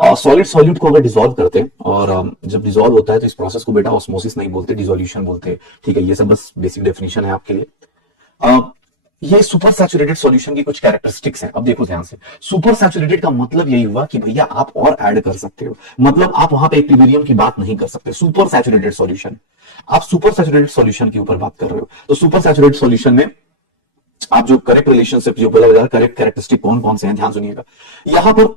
Solid solute को अगर dissolve करते हैं और जब डिसॉल्व होता है तो इस प्रोसेस को बेटा ऑस्मोसिस नहीं बोलते, डिसोल्यूशन बोलते हैं। ठीक है, ये सब बस बेसिक डेफिनेशन है आपके लिए। ये सुपर सैचुरेटेड सॉल्यूशन की कुछ कैरेक्टरिस्टिक्स हैं। अब देखो ध्यान से, सुपर सैचुरेटेड का मतलब यही हुआ कि भैया आप और ऐड कर सकते हो, मतलब आप वहां पे इक्विलिब्रियम की बात नहीं कर सकते। सुपर सैचुरेटेड सॉल्यूशन, आप सुपर सैचुरेटेड सॉल्यूशन के ऊपर बात कर रहे हो, तो सुपर सैचुरेटेड सॉल्यूशन में आप जो करेक्ट रिलेशनशिप जो बोला, करेक्ट कैरेक्टरिस्टिक कौन कौन से हैं, ध्यान सुनिएगा। यहां पर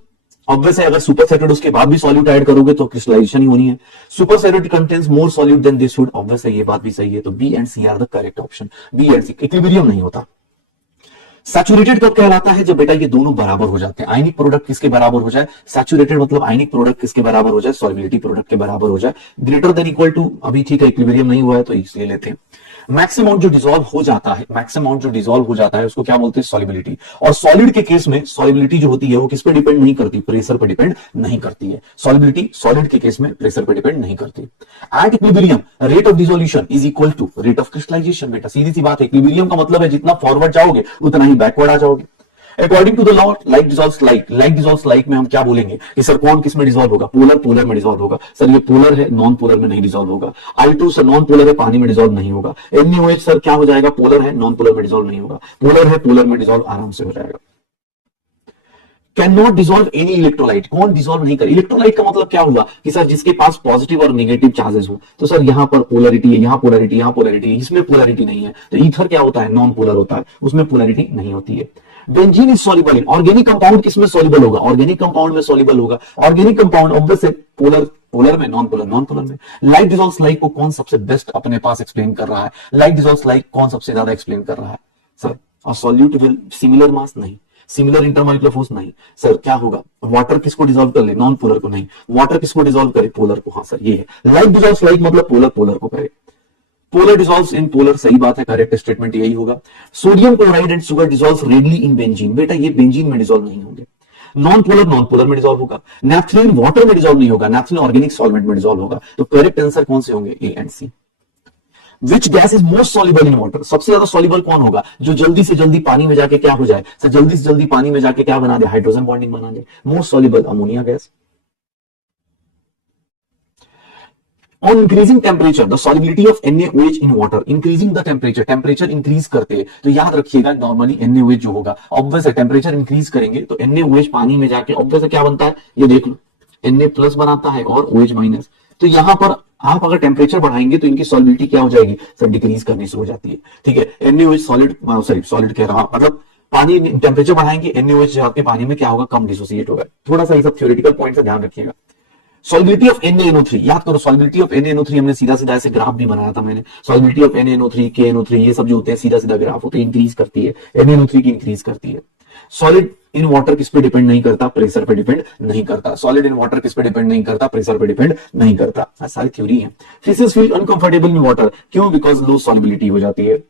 ऑब्वियस है, अगर सुपर सैचुरेटेड उसके बाद भी सॉल्यूट ऐड करोगे तो क्रिस्टलाइजेशन ही होनी है। Super saturated contains more solute than this would, obvious है, ये बात भी सही है। तो B and C are the correct option, B and C. Equilibrium नहीं होता। सैचुरेटेड कब कहलाता है, जब बेटा ये दोनों बराबर हो जाते हैं। आयनिक प्रोडक्ट किसके बराबर हो जाए, सैचुरेटेड मतलब आयनिक प्रोडक्ट किसके बराबर हो जाए, सॉल्युबिलिटी प्रोडक्ट के बराबर हो जाए, ग्रेटर देन इक्वल टू, अभी ठीक है इक्विलिब्रियम नहीं हुआ है तो इसलिए लेते हैं। मैक्सिमम जो डिसॉल्व हो जाता है, मैक्सिमम जो डिसॉल्व हो जाता है उसको क्या बोलते हैं, सॉल्युबिलिटी। और सॉलिड के केस में सॉल्युबिलिटी जो होती है वो किस पे डिपेंड नहीं करती, प्रेशर पे डिपेंड नहीं करती है। सॉल्युबिलिटी सॉलिड के केस में प्रेशर पे डिपेंड नहीं करती। At equilibrium rate of dissolution is equal to rate of crystallization. बेटा सीधी सी बात है, इक्विलिब्रियम का मतलब है जितना फॉरवर्ड जाओगे उतना ही बैकवर्ड आ जाओगे। According to the law like dissolves like, like dissolves like में हम क्या बोलेंगे कि सर कौन किस में डिसॉल्व होगा, पोलर पोलर में डिसॉल्व होगा। सर ये पोलर है, नॉन पोलर में नहीं डिसॉल्व होगा। I2 सर नॉन पोलर है, पानी में डिसॉल्व नहीं होगा। NaOH सर क्या हो जाएगा, पोलर है, नॉन पोलर में डिसॉल्व नहीं होगा। पोलर है, पोलर में डिसॉल्व आराम से हो जाएगा। Can not dissolve any electrolyte, कौन डिसॉल्व नहीं कर, इलेक्ट्रोलाइट का मतलब क्या हुआ कि सर जिसके पास पॉजिटिव और नेगेटिव चार्जेस हो। तो सर यहां पर पोलरिटी है, यहां पोलरिटी, यहां पोलरिटी, इसमें पोलरिटी नहीं है। तो ईथर क्या होता है, नॉन पोलर होता है, उसमें पोलरिटी नहीं होती है। Benzene is soluble in, organic compound किसमें सॉल्युबल होगा, ऑर्गेनिक कंपाउंड में सॉल्युबल होगा। ऑर्गेनिक कंपाउंड ऑब्वियस है पोलर, पोलर में, नॉन पोलर, नॉन पोलर में। लाइक डिसॉल्व्स लाइक को कौन सबसे बेस्ट अपने पास एक्सप्लेन कर रहा है, लाइक डिसॉल्व्स लाइक कौन सबसे ज्यादा एक्सप्लेन कर रहा है सर। और सॉल्यूट विल सिमिलर मास नहीं, सिमिलर इंटरमॉलिक्यूलर फोर्स नहीं। सर क्या होगा, वाटर किसको डिसॉल्व कर ले, नॉन पोलर को नहीं। वाटर किसको डिसॉल्व करे, पोलर को। हाँ सर ये है लाइक डिसॉल्व्स लाइक, मतलब पोलर पोलर को करे। पोलर डिसॉल्व्स इन पोलर, सही बात है, करेक्ट स्टेटमेंट यही होगा। Sodium chloride and sugar dissolves readily in benzene, बेटा ये बेंजीन में डिसॉल्व नहीं होंगे। नॉन पोलर में डिसॉल्व होगा। नैफ्थलीन वाटर में डिसॉल्व नहीं होगा, नैफ्थलीन ऑर्गेनिक सॉल्वेंट में डिसॉल्व होगा। तो करेक्ट आंसर कौन से होंगे, A and C. Which gas is most soluble in water, सबसे ज्यादा सॉल्युबल कौन होगा, जो जल्दी से जल्दी पानी में जाके क्या हो जाए, सर जल्दी से जल्दी पानी में जाके क्या बना दे, हाइड्रोजन बॉन्डिंग बना दे। Most soluble ammonia gas. On increasing temperature, the solubility of NaOH in water, increasing the temperature, temperature increase करते हैं तो याद रखिएगा नॉर्मली NaOH जो होगा, ऑब्वियस है टेम्परेचर इंक्रीज करेंगे तो NaOH पानी में जाके ऑब्वियस है क्या बनता है, ये देख लो Na प्लस बनाता है और OH माइनस। तो यहां पर आप अगर टेम्परेचर बढ़ाएंगे तो इनकी सॉल्युबिलिटी क्या हो जाएगी, सर डिक्रीज करनी शुरू हो जाती है। ठीक है, NaOH सॉलिड, सॉरी सॉलिड कह रहा, मतलब पानी टेम्परेचर बढ़ाएंगे NaOH जाके पानी में क्या होगा, कम डिसोसिएट होगा। थोड़ा सा ये सब थ्योरेटिकल पॉइंट से ध्यान रखिएगा। सॉल्युबिलिटी ऑफ NaNO3, याद करो सॉल्युबिलिटी ऑफ NaNO3 हमने सीधा सीधा ऐसे ग्राफ भी बनाया था मैंने। सॉल्युबिलिटी ऑफ NaNO3, KNO3 ये सब जो होते हैं सीधा सीधा ग्राफ होते हैं, इंक्रीज करती है, NaNO3 की इंक्रीज करती है। सॉलिड इन वाटर किस पे डिपेंड नहीं करता, प्रेशर पे डिपेंड नहीं करता। सॉलिड इन वाटर किस पे डिपेंड नहीं करता, प्रेशर पे डिपेंड नहीं करता। सारी थ्योरी है। Fishes feel uncomfortable in water, क्यों, बिकॉज लो सॉल्युबिलिटी हो जाती है।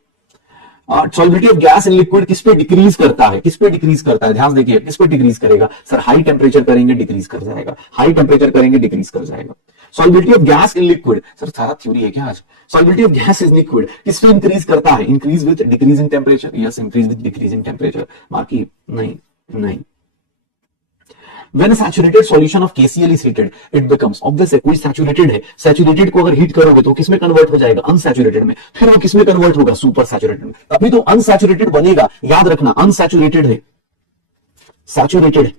Solubility of gas in liquid किस पे डिक्रीज करता है, किस पे डिक्रीज करता है, ध्यान देखिए किस पे डिक्रीज करेगा, सर हाई टेम्परेचर करेंगे डिक्रीज कर जाएगा, हाई टेम्परेचर करेंगे डिक्रीज कर जाएगा। Solubility of gas in liquid, sir सारा थ्योरी है क्या आज। Solubility of gas is liquid किस पे इंक्रीज करता है, increase with decreasing temperature, yes increase with decreasing temperature, बाकी नहीं नहीं। When a saturated solution of KCl is heated, it becomes, obvious है कोई सैचुरेटेड है, सैचुरेटेड को अगर हीट करोगे तो किसमें कन्वर्ट हो जाएगा, अनसैचुरेटेड में। फिर वो किसमें कन्वर्ट होगा, सुपर सैचुरेटेड में। अभी तो अनसैचुरेटेड बनेगा, याद रखना अनसैचुरेटेड है, सैचुरेटेड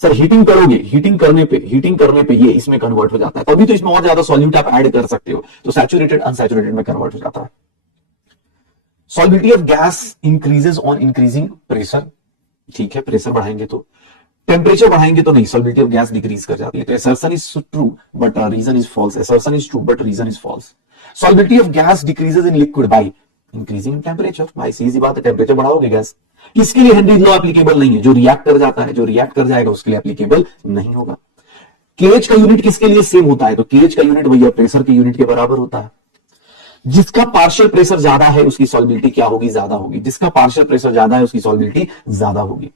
सर हीटिंग करोगे, हीटिंग करने पे ये इसमें कन्वर्ट हो जाता है, तभी तो इसमें और ज्यादा सॉल्यूट आप ऐड कर सकते हो। तो सैचुरेटेड अनसैचुरेटेड में कन्वर्ट हो जाता है। Solubility of gas increases on increasing pressure, ठीक है प्रेशर बढ़ाएंगे तो, टेम्परेचर बढ़ाएंगे तो नहीं, सॉल्युबिलिटी ऑफ गैस डिक्रीज कर जाती है। तो assertion is true but reason is false, assertion is true but reason is false. Solubility of gas decreases in liquid by increasing temperature, भाई सीधी बात है टेम्परेचर बढ़ाओगे गैस। किसके लिए हेनरीज लॉ एप्लीकेबल नहीं है, जो रिएक्ट कर जाता है, जो रिएक्ट कर जाएगा उसके लिए एप्लीकेबल नहीं होगा। केएच का यूनिट किसके लिए सेम होता है, तो केएच का यूनिट भैया प्रेशर के यूनिट के बराबर होता है। जिसका पार्शियल प्रेशर ज्यादा है उसकी सॉल्युबिलिटी क्या होगी, ज्यादा होगी। जिसका पार्शियल प्रेशर ज्यादा है उसकी सॉल्युबिलिटी ज्यादा होगी।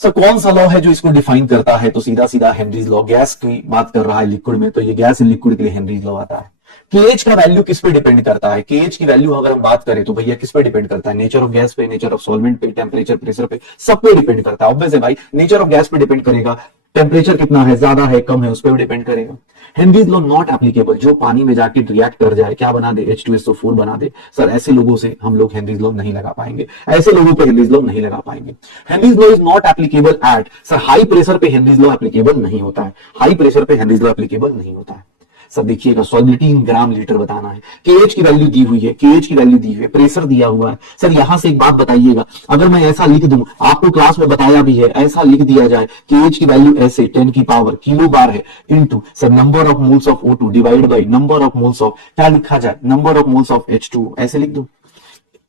सर कौन सा लॉ है जो इसको डिफाइन करता है, तो सीधा सीधा हेनरीज लॉ। गैस की बात कर रहा है लिक्विड में, तो ये गैस इन लिक्विड के लिए हेनरीज लॉ आता है। केएच का वैल्यू किस पे डिपेंड करता है, केएच की वैल्यू अगर हम बात करें तो भैया किस पे डिपेंड करता है, नेचर ऑफ गैस पे, नेचर ऑफ सॉल्वेंट पे, टेम्परेचर प्रेशर पे, सब पे डिपेंड करता है। ऑब्वियस है भाई, नेचर ऑफ गैस पे डिपेंड करेगा, टेम्परेचर कितना है, ज्यादा है कम है, उस पर भी डिपेंड करेगा। हेनरीज लॉ नॉट एप्लीकेबल, जो पानी में जाके रिएक्ट कर जाए, क्या बना दे, H2SO4 बना दे, सर ऐसे लोगों से हम लोग हेनरीज लॉ नहीं लगा पाएंगे, ऐसे लोगों पे हेनरीज लॉ नहीं लगा पाएंगे। Henry's law is not applicable at, sir high pressure पे हेनरीज लॉ एप्लीकेबल नहीं होता है, हाई प्रेशर पे हेनरीज लॉ एप्लीकेबल नहीं होता है। सब देखिएगा, सॉलिबिलिटी इन ग्राम लीटर बताना है, केएच की वैल्यू दी हुई है, केएच की वैल्यू दी हुई है, प्रेशर दिया हुआ है। सर यहां से एक बात बताइएगा, अगर मैं ऐसा लिख दूं, आपको क्लास में बताया भी है, ऐसा लिख दिया जाए केएच की वैल्यू ऐसे 10 की पावर किलो बार है into sir number of moles of O2 divide by number of moles of, क्या लिखा जाए, number of moles of H2, ऐसे लिख दूं।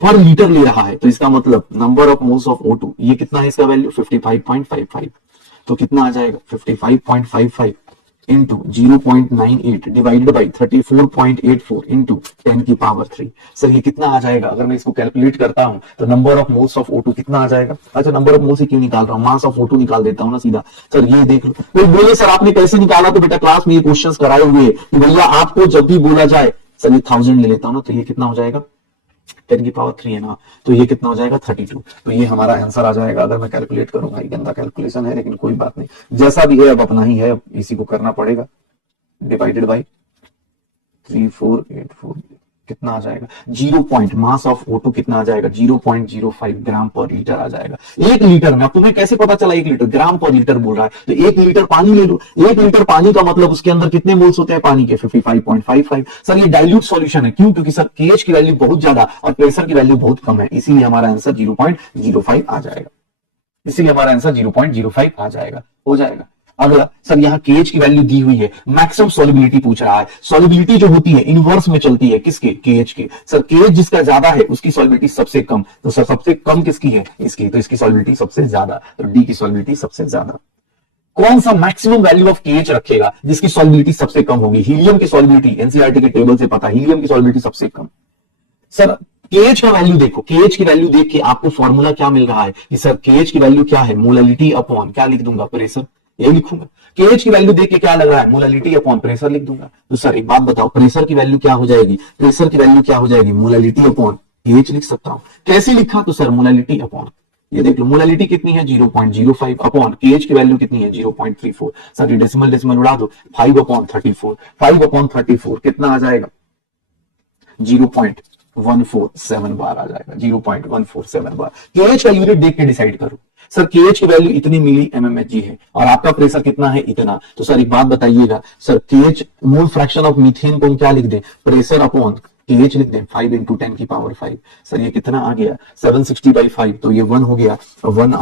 पर लीटर ले रहा है तो इसका मतलब number of moles of O2, ये कितना है इसका वैल्यू 55.55, तो कितना आ जाएगा 55.55 इंटू 0.98 डिवाइडेड बाई 34.84 इंटू 10 की पावर 3। सर ये कितना आ जाएगा, अगर मैं इसको कैलकुलेट करता हूं तो number of moles of O2 कितना आ जाएगा। अच्छा नंबर ऑफ मोल्स ही क्यों निकाल रहा हूं, मास ऑफ O2 निकाल देता हूं ना सीधा। सर ये देख लो, कोई बोले सर आपने कैसे निकाला, तो बेटा क्लास में ये क्वेश्चंस कराए हुए हैं कि भैया आपको जब भी बोला जाए, सर ये 1000 ले लेता हूं ना, तो ये कितना हो जाएगा 10 की पावर 3 है ना, तो ये कितना हो जाएगा 32। तो ये हमारा आंसर आ जाएगा अगर मैं कैलकुलेट करूं। भाई गंदा कैलकुलेशन है लेकिन कोई बात नहीं, जैसा भी है अब अपना ही है, अब इसी को करना पड़ेगा। डिवाइडेड बाई 3484 कितना आ जाएगा, 0 पॉइंट, मास ऑफ O2 कितना आ जाएगा 0.05 ग्राम पर लीटर आ जाएगा। 1 लीटर में, अब तुम्हें कैसे पता चला 1 लीटर, ग्राम पर लीटर बोल रहा है, तो 1 लीटर पानी ले लो, 1 लीटर पानी का मतलब उसके अंदर कितने मोल्स होते हैं पानी के 55.55। सर ये डाइल्यूट सॉल्यूशन है, क्यों, क्योंकि सर केएच की वैल्यू बहुत ज्यादा और प्रेशर की वैल्यू बहुत कम है, इसीलिए हमारा आंसर 0.05 आ जाएगा, इसीलिए हमारा आंसर 0.05 आ जाएगा, हो जाएगा। अगला सर यहाँ केएच की वैल्यू दी हुई है, मैक्सिमम सॉलिबिलिटी पूछ रहा है। सॉलिबिलिटी जो होती है इनवर्स में चलती है किसके, केएच के। सर केएच जिसका ज्यादा है उसकी सॉलिबिलिटी सबसे कम, तो सर सबसे कम किसकी है, इसकी, तो इसकी सॉलिबिलिटी सबसे ज्यादा, तो डी की सॉलिबिलिटी सबसे ज्यादा। कौन सा मैक्सिमम वैल्यू ऑफ केएच रखेगा जिसकी सॉलिबिलिटी सबसे कम होगी, हीलियम की सॉलिबिलिटी, एनसीईआरटी के टेबल से पता, हीलियम की सॉलिबिलिटी सबसे कम। सर केएच का वैल्यू देखो, केएच की वैल्यू देख के आपको फॉर्मूला क्या मिल रहा है कि सर केएच की वैल्यू क्या है, मोलालिटी अपॉन क्या लिख दूंगा, प्रेशर, यही लिखूंगा। केएच की वैल्यू देख के क्या लग रहा है, मोलालिटी अपॉन प्रेशर लिख दूंगा। तो सर एक बात बताओ, प्रेशर की वैल्यू क्या हो जाएगी, प्रेशर की वैल्यू क्या हो जाएगी, मोलालिटी अपॉन केएच लिख सकता हूं। कैसे लिखा, तो सर मोलालिटी अपॉन, ये देख लो मोलालिटी कितनी है 0.05 अपॉन केएच की वैल्यू कितनी है 0.34। सर ये डेसिमल डेसिमल उड़ा दो, 5 अपॉन 34, 5 अपॉन 34 कितना आ जाएगा 0.147 बार आ जाएगा, 0.147 बार। केएच का यूनिट देख के डिसाइड करो। सर केएच की वैल्यू इतनी मिली एमएमएचजी है और आपका प्रेशर कितना है इतना, तो सर एक बात बताइएगा, sir KH mole fraction of methane को हम क्या लिख दें, प्रेशर अपॉन केएच लिख दें 5 इंटू 10 की पावर 5। सर ये कितना आ गया 760/5, तो ये 1 हो गया 1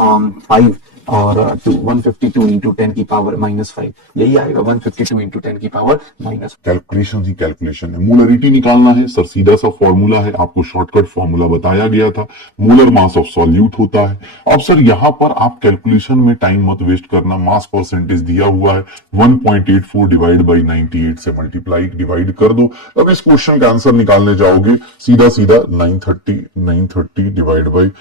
5 और 152 इंटू 10 की पावर -5, यही आएगा 152 इंटू 10 की पावर -5। कैलकुलेशन ही कैलकुलेशन है, मोलरिटी निकालना है सर, सीधा सा फॉर्मूला है, आपको शॉर्टकट फॉर्मूला बताया गया था, मोलर मास ऑफ सॉल्यूट होता है। अब सर यहाँ पर आप कैलकुलेशन में टाइम मत वेस्ट करना, मास परसेंटेज दिया हुआ है 1.84 डिवाइड बाई 98 से मल्टीप्लाई डिवाइड कर दो। अब इस क्वेश्चन का आंसर निकालने जाओगे सीधा सीधा 930 डिवाइड बाई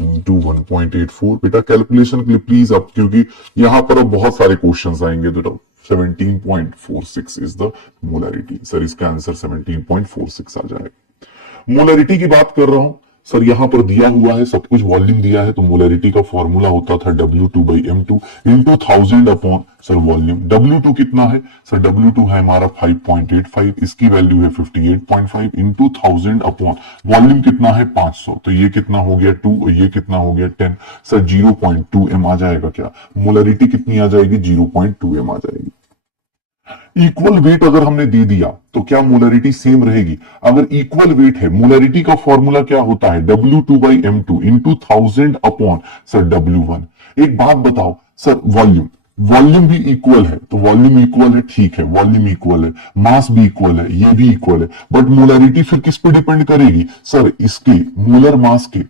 इंटू 1.84। बेटा कैलकुलेशन के लिए प्लीज अब, क्योंकि यहां पर अब बहुत सारे क्वेश्चंस आएंगे, तो 17.46 इज द मोलरिटी। सर इसका आंसर 17.46 आ जाएगा। मोलरिटी की बात कर रहा हूं सर, यहां पर दिया हुआ है सब कुछ, वॉल्यूम दिया है, तो मोलरिटी का फॉर्मूला होता था W2/M2 into 1000 upon sir volume. W2 कितना है सर, W2 है हमारा 5.85, इसकी वैल्यू है 58.5 इंटू 1000 अपॉन वॉल्यूम कितना है 500, तो ये कितना हो गया 2 और ये कितना हो गया 10। सर 0.2m आ जाएगा क्या, मोलरिटी कितनी आ जाएगी 0.2m आ जाएगी। इक्वल वेट अगर हमने दे दिया तो क्या मोलरिटी सेम रहेगी, अगर इक्वल वेट है, मोलरिटी का फॉर्मूला क्या होता है W2/M2 into 1000 upon sir W1। एक बात बताओ सर, वॉल्यूम भी इक्वल है, तो वॉल्यूम इक्वल है, ठीक है, वॉल्यूम इक्वल है, मास भी इक्वल है, ये भी इक्वल है, बट मोलरिटी फिर किस पे डिपेंड करेगी सर, इसके मोलर मास के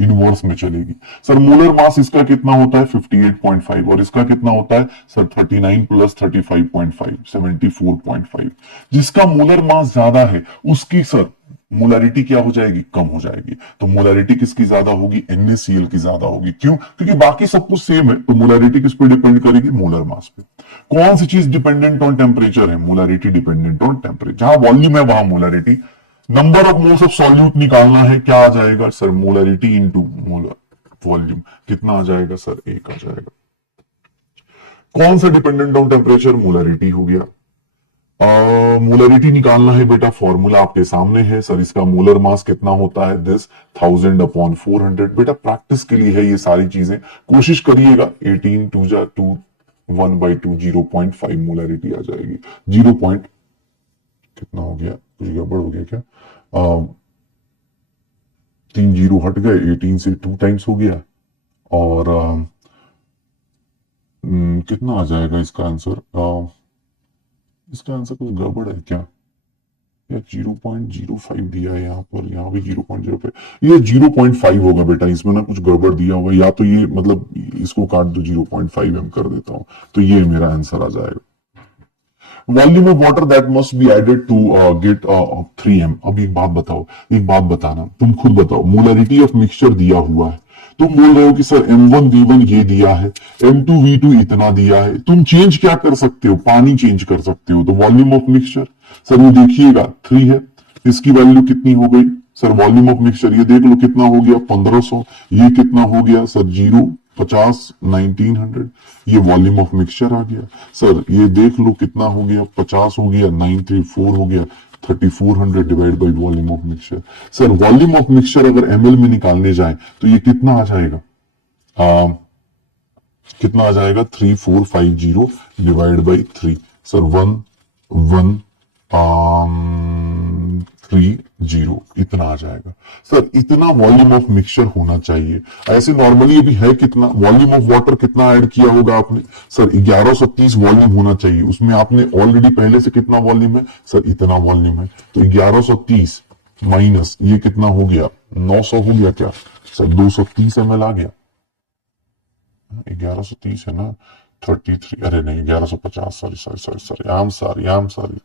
इनवर्स में चलेगी। सर मोलर मास इसका कितना होता है 58.5 और इसका कितना होता है सर 39 प्लस 35.5 74.5। जिसका मोलर मास ज्यादा है उसकी सर मोलरिटी क्या हो जाएगी, कम हो जाएगी। तो मोलरिटी किसकी ज्यादा होगी, NaCl की ज्यादा होगी। क्यों, क्योंकि बाकी सब कुछ सेम है, तो मोलरिटी किस पे डिपेंड करेगी, मोलर मास पे। कौन सी चीज डिपेंडेंट ऑन टेम्परेचर है, मोलरिटी डिपेंडेंट ऑन टेम्परेचर। जहां वॉल्यूम है वहां molarity. Number of moles of solute निकालना है, क्या आ जाएगा sir, molarity into molar volume, कितना आ जाएगा सर 1 आ जाएगा। कौन सा डिपेंडेंट ऑन टेम्परेचर? मोलरिटी हो गया। मोलरिटी निकालना है बेटा, फॉर्मूला आपके सामने है सर। इसका मोलर मास कितना होता है? दिस 1000/400। बेटा प्रैक्टिस के लिए है ये सारी चीजें, कोशिश करिएगा। 18 2 जा 2 1/2 0.5 मोलरिटी आ जाएगी। 0 पॉइंट कितना हो गया? कुछ गड़बड़ हो गया क्या? 3 जीरो हट गए, 18 से 2 टाइम्स हो गया। और कितना आ जाएगा इसका आंसर? इसका आंसर कुछ गड़बड़ है क्या? या 0.05 दिया है यहाँ पर, यहाँ भी 0.05, ये 0.5 होगा बेटा। इसमें ना कुछ गड़बड़ दिया होगा, या तो ये मतलब इसको काट दो, 0.5 एम कर देता हूं, तो ये मेरा आंसर आ जाएगा। Volume of water that must be added to get 3m। अब एक बात बताओ, एक बात बताना, तुम खुद बताओ। मोलरिटी ऑफ मिक्सचर दिया हुआ है, तुम बोल रहे हो कि सर M1V1 ये दिया है, M2V2 इतना दिया है। तुम चेंज क्या कर सकते हो? पानी चेंज कर सकते हो। तो वॉल्यूम ऑफ मिक्सचर सर ये देखिएगा 3 है, इसकी वैल्यू कितनी हो गई सर? वॉल्यूम ऑफ मिक्सचर ये देख लो कितना हो गया, 1500। ये कितना हो गया सर? 0 50 1900। ये वॉल्यूम ऑफ मिक्सचर आ गया सर। ये देख लो कितना हो गया, 50 हो गया, 934 हो गया, 3400 divide by volume of mixture. Sir volume of mixture अगर एमएल में निकालने जाए तो ये कितना आ जाएगा? कितना आ जाएगा? 3450 डिवाइड बाई 3 सर 1130 इतना आ जाएगा सर। इतना वॉल्यूम ऑफ मिक्सचर होना चाहिए। ऐसे नॉर्मली भी है कितना? वॉल्यूम ऑफ वाटर कितना ऐड किया होगा आपने सर? 1130 वॉल्यूम होना चाहिए। उसमें आपने ऑलरेडी पहले से कितना वॉल्यूम है सर? इतना वॉल्यूम है। तो 1130 माइनस ये कितना हो गया? 900 हो गया क्या सर? 230 ml आ गया। 1130 है ना, 33, अरे नहीं 1150, sorry sorry sorry sorry, I am sorry.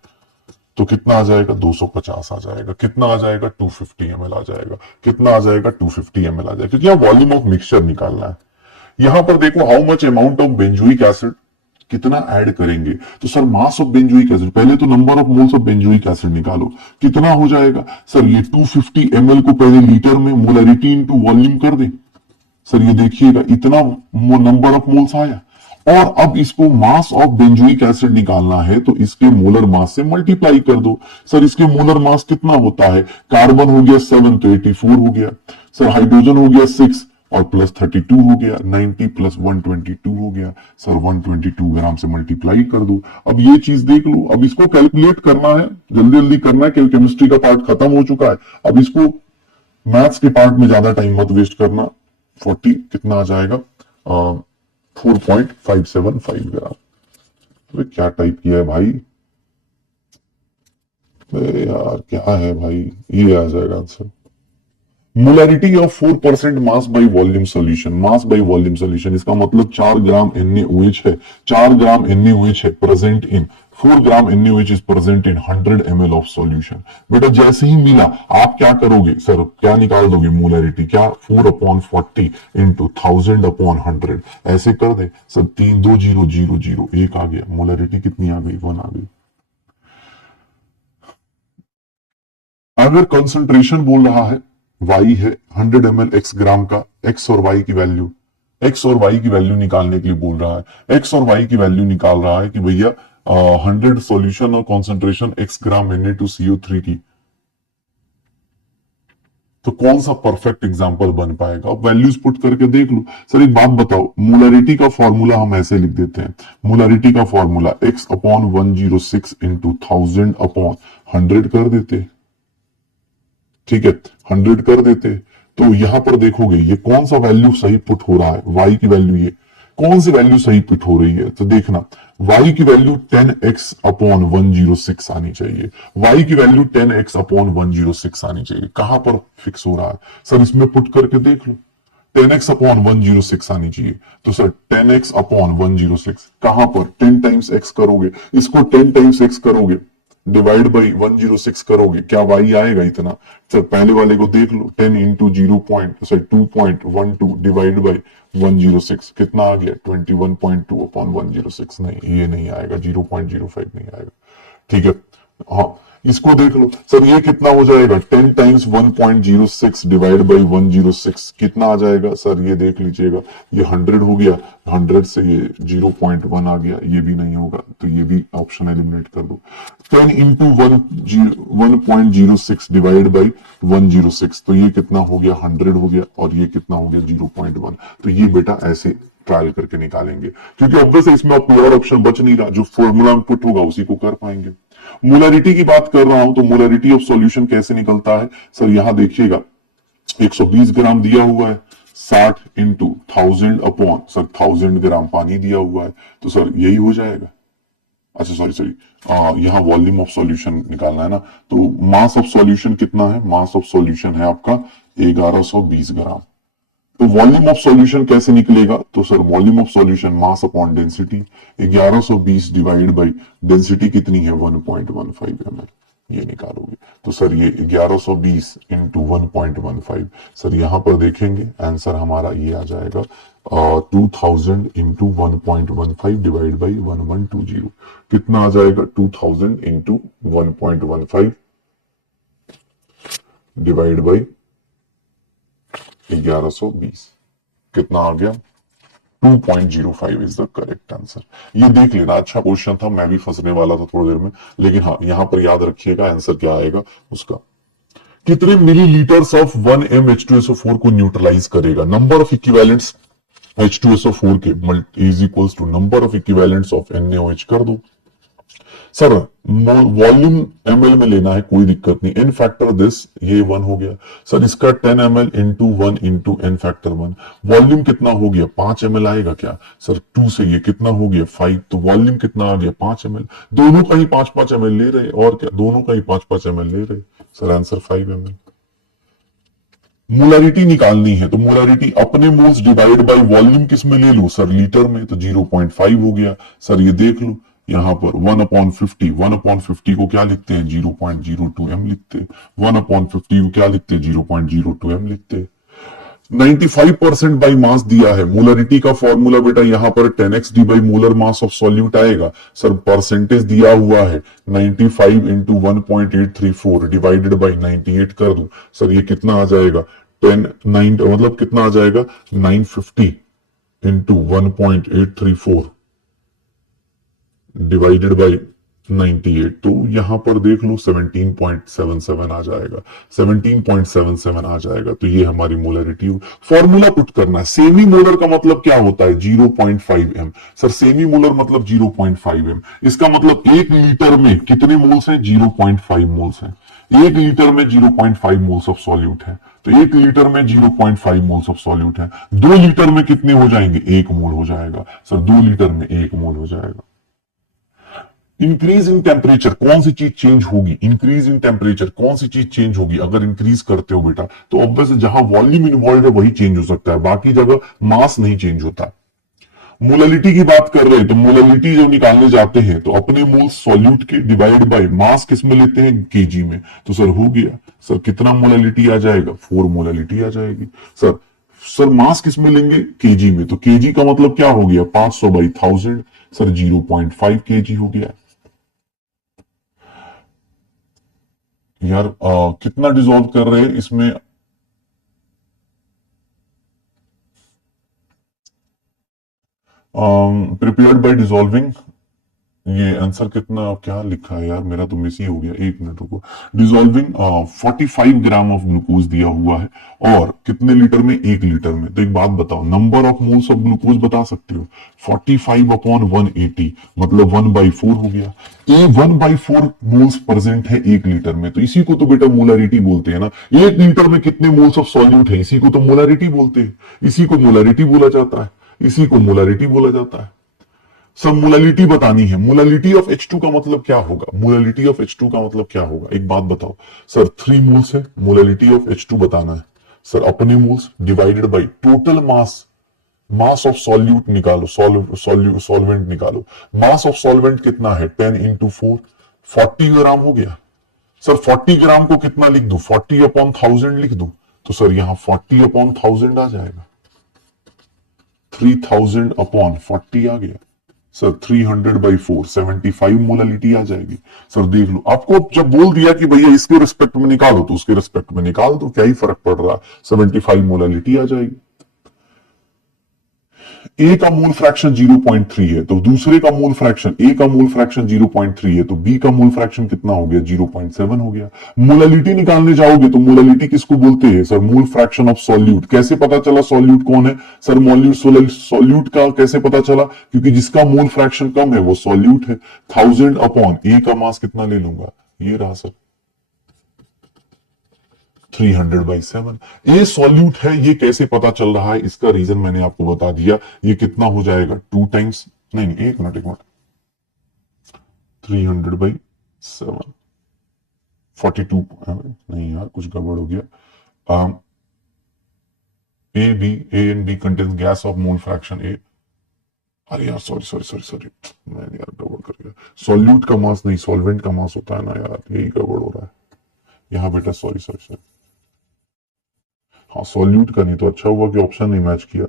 तो कितना आ जाएगा? 250 आ जाएगा। कितना आ जाएगा? 250 ml आ जाएगा। कितना आ जाएगा? 250 ml आ जाएगा, क्योंकि यहाँ वॉल्यूम ऑफ मिक्सचर निकालना है। यहां पर देखो, how much amount of benzoic acid, कितना ऐड करेंगे। तो sir mass of benzoic acid, पहले तो number of moles of benzoic acid निकालो, कितना हो जाएगा सर? ये 250 ml को पहले लीटर में मोलरिटी इनटू वॉल्यूम कर दे सर। ये देखिएगा इतना नंबर ऑफ मोल्स आया। और अब इसको मास ऑफ बेंजोइक एसिड निकालना है, तो इसके मोलर मास से मल्टीप्लाई कर दो सर। इसके मोलर मास कितना होता है? कार्बन हो गया 7 तो 84 हो गया सर। हाइड्रोजन हो गया 6 और प्लस 32 हो गया, 90 प्लस 122 हो गया सर। 122 ग्राम से मल्टीप्लाई कर दो। अब ये चीज देख लो, अब इसको कैलकुलेट करना है, जल्दी जल्दी करना है, क्योंकि केमिस्ट्री का पार्ट खत्म हो चुका है। अब इसको मैथ्स के पार्ट में ज्यादा टाइम मत वेस्ट करना। 40 कितना आ जाएगा? 4.575 ग्राम। तो क्या टाइप किया है भाई? यार क्या है भाई? ये आ जाएगा answer. Molarity of 4% mass by volume solution. Mass by volume solution, इसका मतलब 4 ग्राम NaOH है। 4 ग्राम NaOH है present in 4 gram NaOH is present in 100 ml of solution. बेटा जैसे ही मिला आप क्या करोगे सर? क्या निकाल दोगे? मोलरिटी। क्या? 4/40 इंटू 1000/100 ऐसे कर दे सर। 3 2 0 0 0 1 आ गया। मोलरिटी कितनी आ गई? 1 आ गई। अगर कंसंट्रेशन बोल रहा है y है 100 ml x ग्राम का, x और y की वैल्यू, x और y की वैल्यू निकालने के लिए बोल रहा है। x और y की वैल्यू निकाल रहा है कि भैया 100 सॉल्यूशन और कंसंट्रेशन x ग्राम Na2CO3 की। तो कौन सा परफेक्ट एग्जांपल बन पाएगा? अब वैल्यूज पुट करके देख लो सर। एक बात बताओ, मोलरिटी का फॉर्मूला हम ऐसे लिख देते हैं। मोलरिटी का फॉर्मूला x/106 इंटू 1000/100 कर देते, ठीक है, 100 कर देते। तो यहां पर देखोगे ये कौन सा वैल्यू सही पुट हो रहा है? y की वैल्यू, ये कौन सी वैल्यू सही पुट हो रही है? तो देखना, y की वैल्यू 10x/106 आनी चाहिए। y की वैल्यू 10x/106 आनी चाहिए। कहां पर फिक्स हो रहा है सर? इसमें पुट करके देख लो, 10x/106 आनी चाहिए। तो सर 10x/106 कहां पर? 10 टाइम्स x करोगे, इसको 10 टाइम्स x करोगे, डिवाइड बाई 106 करोगे, क्या y आएगा इतना सर? पहले वाले को देख लो, 10 इंटू 2.12 डिवाइड बाई 106 कितना आ गया? 21.2/106। नहीं, ये नहीं आएगा, 0.05 नहीं आएगा, ठीक है। हाँ, इसको देख लो सर, ये कितना हो जाएगा 10 टाइम्स 1.06 डिवाइड बाई 106 कितना आ जाएगा सर, ये देख लीजिएगा, ये 100 हो गया, 100 से ये 0.1 आ गया, ये भी नहीं होगा, तो ये भी ऑप्शन एलिमिनेट कर दो। 10 इंटू 1.06 डिवाइड बाई 106, तो ये कितना हो गया 100 हो गया, और ये कितना हो गया 0.1। तो ये बेटा ऐसे ट्रायल करके निकालेंगे, क्योंकि ऑब्वियस इसमें अब कोई और ऑप्शन बच नहीं रहा, जो फॉर्मूला में पुट होगा उसी को कर पाएंगे। मोलारिटी की बात कर रहा हूं तो मोलारिटी ऑफ सॉल्यूशन कैसे निकलता है सर, यहां देखिएगा 120 ग्राम दिया हुआ है, 60 इंटू 1000 अपॉन सर 1000 ग्राम पानी दिया हुआ है, तो सर यही हो जाएगा। अच्छा सॉरी यहाँ वॉल्यूम ऑफ सॉल्यूशन निकालना है ना, तो मास ऑफ सॉल्यूशन कितना है, मास ऑफ सॉल्यूशन है आपका 1120 ग्राम। तो वॉल्यूम ऑफ सॉल्यूशन कैसे निकलेगा, तो sir volume of solution mass upon density, 1120 divide by density कितनी है 1.15 ml, ये निकालोगे तो सर ये 1120 इंटू 1.15, सर यहां पर देखेंगे आंसर हमारा ये आ जाएगा 2000 इंटू 1.15 डिवाइड बाई 1120, कितना आ जाएगा 2000 इंटू 1.15 डिवाइड बाई 1120, कितना आ गया 2.05 इज द करेक्ट आंसर। ये देख लेना, अच्छा क्वेश्चन था, मैं भी फंसने वाला था थोड़ी देर में, लेकिन हाँ यहां पर याद रखिएगा आंसर क्या आएगा उसका। कितने मिलीलीटर्स ऑफ 1 m H2SO4 को न्यूट्रलाइज करेगा, नंबर ऑफ इक्विवेलेंट्स H2SO4 के is equals to number of equivalents of NaOH कर दो। सर वॉल्यूम ml में लेना है, कोई दिक्कत नहीं, n फैक्टर दिस, ये 1 हो गया सर, इसका 10 ml into 1 into n factor 1, volume कितना हो गया 5 ml आएगा क्या सर, 2 से ये कितना हो गया 5, तो वॉल्यूम कितना आ गया 5 ml, दोनों का ही 5-5 ml ले रहे, और क्या दोनों का ही 5-5 ml ले रहे, सर आंसर 5 ml। मोलारिटी निकालनी है तो मोलारिटी अपने मोल्स डिवाइड बाय वॉल्यूम किस में ले लो सर, लीटर में, तो 0.5 हो गया सर, ये देख लो यहां पर 1/50 को क्या लिखते हैं 0.02 m लिखते हैं, 1/50 को क्या लिखते हैं 0.02 m लिखते हैं। 95% बाई मास दिया है, मोलरिटी का फॉर्मूला बेटा यहां पर 10x D by molar mass of solute आएगा सर, परसेंटेज दिया हुआ है 95 इंटू 1.834 डिवाइडेड बाई 98 कर दूं सर, ये कितना आ जाएगा 9 मतलब कितना आ जाएगा 950 इंटू 1.834 डिवाइडेड बाई 98, तो यहां पर देख लो 17.77 आ जाएगा, 17.77 आ जाएगा, तो ये हमारी मोलरिटी। फॉर्मूला पुट करना है, सेमी मोलर का मतलब क्या होता है 0.5 m, सर सेमी मोलर मतलब 0.5 m, इसका मतलब 1 लीटर में कितने मोल्स हैं 0.5 मोल्स हैं, 1 लीटर में 0.5 मोल्स ऑफ सॉल्यूट है, तो 1 लीटर में 0.5 मोल्स ऑफ सॉल्यूट है, 2 लीटर में कितने हो जाएंगे 1 मोल हो जाएगा सर, 2 लीटर में 1 मोल हो जाएगा। इंक्रीज इन टेम्परेचर कौन सी चीज चेंज होगी, इंक्रीज इन टेम्परेचर कौन सी चीज चेंज होगी, अगर इंक्रीज करते हो बेटा तो ऑब्वियस जहां वॉल्यूम इन्वॉल्व है वही चेंज हो सकता है, बाकी जगह मास नहीं चेंज होता। मोललिटी की बात कर रहे हैं तो मोललिटी जो निकालने जाते हैं तो अपने मोल सॉल्यूट के डिवाइड बाय मास किस में लेते हैं केजी में, तो सर हो गया सर कितना मोललिटी आ जाएगा 4 मोललिटी आ जाएगी सर मास किस में लेंगे केजी में, तो केजी का मतलब क्या हो गया 500/1000 सर 0.5 केजी हो गया। यार कितना डिसॉल्व कर रहे हैं इसमें, प्रिपेयर्ड बाय डिसॉल्विंग, ये आंसर कितना क्या लिखा है यार, मेरा तो मिस ही हो गया, 1 मिनट रुको। डिसॉल्विंग 45 ग्राम ऑफ ग्लूकोज दिया हुआ है, और कितने लीटर में 1 लीटर में, तो एक बात बताओ number of moles of glucose बता सकते हो, 45/180 मतलब 1/4 हो गया, ये 1/4 मोल्स प्रेजेंट है 1 लीटर में, तो इसी को तो बेटा मोलारिटी बोलते हैं ना, 1 लीटर में कितने मोल्स ऑफ सॉल्यूट है, इसी को तो मोलारिटी बोलते हैं, इसी को मोलारिटी बोला जाता है, इसी को मोलारिटी बोला जाता है। सब मोलालिटी बतानी है, मोलालिटी ऑफ H2 का मतलब क्या होगा, मोलालिटी ऑफ H2 का मतलब क्या होगा, एक बात बताओ सर 3 मोल्स है, मोलालिटी ऑफ H2 बताना है सर, अपने moles divided by total mass of solute निकालो, सॉल्वेंट निकालो, मास ऑफ सॉल्वेंट कितना है 10 इंटू 4 40 ग्राम हो गया सर, 40 ग्राम को कितना लिख दू 40/1000 लिख दू, तो सर यहां 40/1000 आ जाएगा, 3000/40 आ गया, सर 300/4 75 मोलालिटी आ जाएगी। सर देख लो, आपको जब बोल दिया कि भैया इसके रिस्पेक्ट में निकालो तो उसके रिस्पेक्ट में निकाल दो, क्या ही फर्क पड़ रहा है, 75 मोलालिटी आ जाएगी। ए का मूल फ्रैक्शन 0.3 है तो दूसरे का मूल फ्रैक्शन, ए का मूल फ्रैक्शन 0.3 है तो बी का मूल फ्रैक्शन कितना हो गया, 0.7 हो गया। मोलालिटी निकालने जाओगे तो मोलालिटी किसको बोलते हैं सर, मूल फ्रैक्शन ऑफ सॉल्यूट। कैसे पता चला सॉल्यूट कौन है सर, सॉल्यूट का कैसे पता चला, क्योंकि जिसका मूल फ्रैक्शन कम है वो सॉल्यूट है। 1000 अपॉन ए का मास कितना ले लूंगा, ये रहा सर 300/7। ये सॉल्यूट है, ये कैसे पता चल रहा है, इसका रीजन मैंने आपको बता दिया। ये कितना हो जाएगा, 2 टाइम्स, नहीं एक मिनट 300/7 42, नहीं यार कुछ गड़बड़ हो गया। A and B contain gas of mole fraction A, अरे यार सॉरी मैंने यार गड़बड़ कर गया। सॉल्यूट का मास नहीं, सॉल्वेंट का मास होता है ना यार, यही गड़बड़ हो रहा है यहाँ बेटा, सॉरी। हाँ सॉल्यूट का नहीं, तो अच्छा हुआ कि ऑप्शन नहीं मैच किया।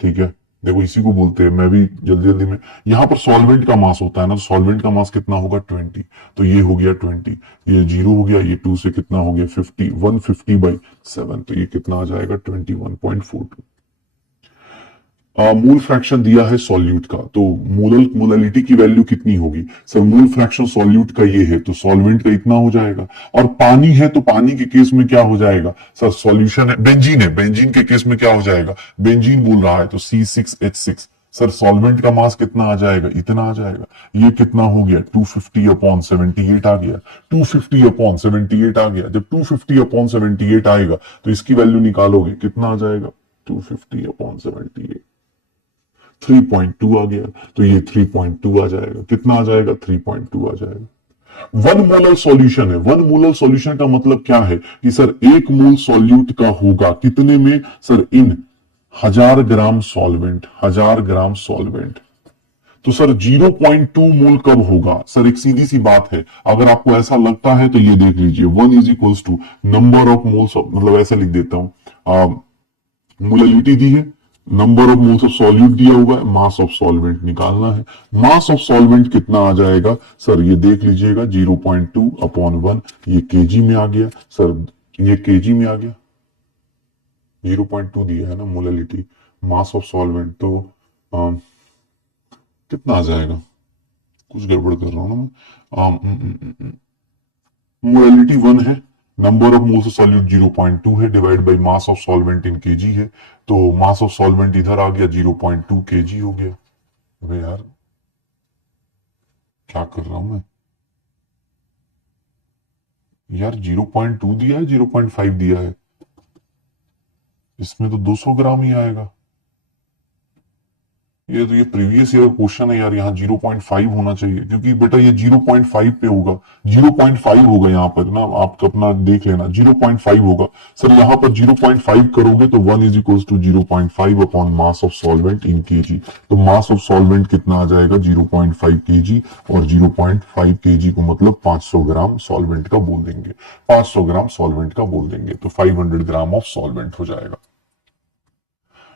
ठीक है, देखो इसी को बोलते हैं, मैं भी जल्दी में, यहाँ पर सॉल्वेंट का मास होता है ना, तो सॉल्वेंट का मास कितना होगा 20, तो ये हो गया 20, ये 0 हो गया, ये 2 से कितना हो गया 50, 150/7, तो ये कितना आ जाएगा 21.42। मूल फ्रैक्शन दिया है सॉल्यूट का, तो मोलालिटी की वैल्यू कितनी होगी सर, मूल फ्रैक्शन सॉल्यूट का ये है तो सॉल्वेंट का इतना हो जाएगा, और पानी है तो पानी के केस में क्या हो जाएगा सर, सॉल्यूशन है, बेंजीन के केस में क्या हो जाएगा, बेंजीन बोल रहा है तो C6H6। सर सॉल्वेंट का मास कितना आ जाएगा, इतना आ जाएगा, ये कितना हो गया 250/78 आ गया, 250/78 आ गया। जब 250/78 आएगा तो इसकी वैल्यू निकालोगे, कितना आ जाएगा 250/78, 3.2 आ गया, तो ये 3.2 आ जाएगा, कितना आ जाएगा 3.2 आ जाएगा। 1 मोलर सॉल्यूशन है, 1 मोलर सॉल्यूशन का मतलब क्या है कि सर 1 मोल सॉल्यूट का होगा कितने में सर, इन 1000 ग्राम सॉल्वेंट, 1000 ग्राम सॉल्वेंट। तो सर 0.2 मोल कब होगा सर, एक सीधी सी बात है, अगर आपको ऐसा लगता है तो ये देख लीजिए, 1 is equals to number of moles, मतलब ऐसे लिख देता हूं, मोलालिटी दी है, number of moles of solute दिया हुआ है, मास ऑफ सॉल्वेंट निकालना है। मास ऑफ सॉल्वेंट कितना आ जाएगा सर, ये देख लीजिएगा 0.2/1, ये केजी में आ गया सर, ये केजी में आ गया, 0.2 दिया है ना मोलालिटी, मास ऑफ सॉल्वेंट, तो कितना आ जाएगा, कुछ गड़बड़ कर रहा हूं ना मैं, मोलालिटी 1 है, number of moles of solute 0.2 है, divide by mass of solvent in KG है, तो मास ऑफ सॉल्वेंट इधर आ गया 0.2 केजी हो गया। अबे यार क्या कर रहा हूं मैं यार, 0.2 दिया है 0.5 दिया है, इसमें तो 200 ग्राम ही आएगा। ये तो ये प्रीवियस ईयर क्वेश्चन है यार, यहाँ 0.5 होना चाहिए, क्योंकि बेटा ये 0.5 पे होगा, 0.5 होगा यहाँ पर ना, आप अपना देख लेना 0.5 होगा। सर यहाँ पर 0.5 करोगे तो 1 is equal to 0.5 upon mass of solvent in KG, तो मास ऑफ सॉल्वेंट कितना आ जाएगा 0.5 केजी, और 0.5 केजी को मतलब 500 ग्राम सॉल्वेंट का बोल देंगे, 500 ग्राम सॉल्वेंट का बोल देंगे, तो 500 ग्राम ऑफ सॉल्वेंट हो जाएगा।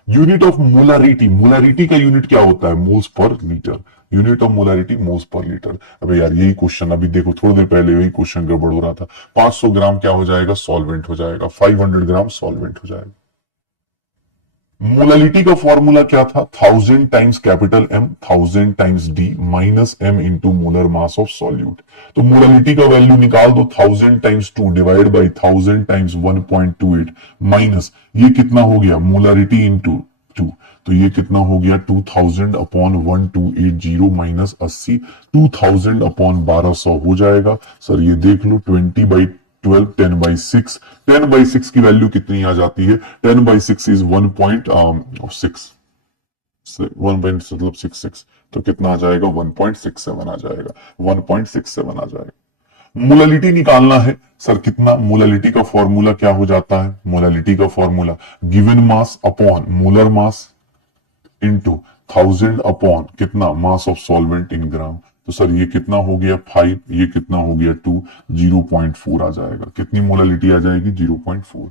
यूनिट ऑफ मोलारिटी, मोलारिटी का यूनिट क्या होता है, moles per litre, unit of molarity moles per litre. अबे यार यही क्वेश्चन, अभी देखो थोड़ी देर पहले वही क्वेश्चन गड़बड़ हो रहा था, 500 ग्राम क्या हो जाएगा, सॉल्वेंट हो जाएगा, 500 ग्राम सॉल्वेंट हो जाएगा। मोलालिटी का फॉर्मूला क्या था, 1000 times capital M, 1000 times D minus M into molar mass of solute. तो मोलालिटी का वैल्यू निकाल दो, 1000 times 2 divide by 1000 times 1.28 minus ये कितना हो गया मोलारिटी इंटू 2, तो ये कितना हो गया 2000/1280 माइनस 80, 2000/1200 हो जाएगा। सर ये देख लो 20/12 10/6, 10/6 की वैल्यू कितनी आ जाती है, 10/6 इज 1.66, तो कितना आ जाएगा 1.67 आ जाएगा, 1.67 आ जाएगा। मोलालिटी निकालना है सर, कितना मोलालिटी का फॉर्मूला क्या हो जाता है, मोलालिटी का formula given mass upon molar mass into 1000 upon कितना मास ऑफ सॉल्वेंट इन ग्राम, तो सर ये कितना हो गया 5, ये कितना हो गया 2, 0.4 आ जाएगा, कितनी मोलालिटी आ जाएगी 0.4।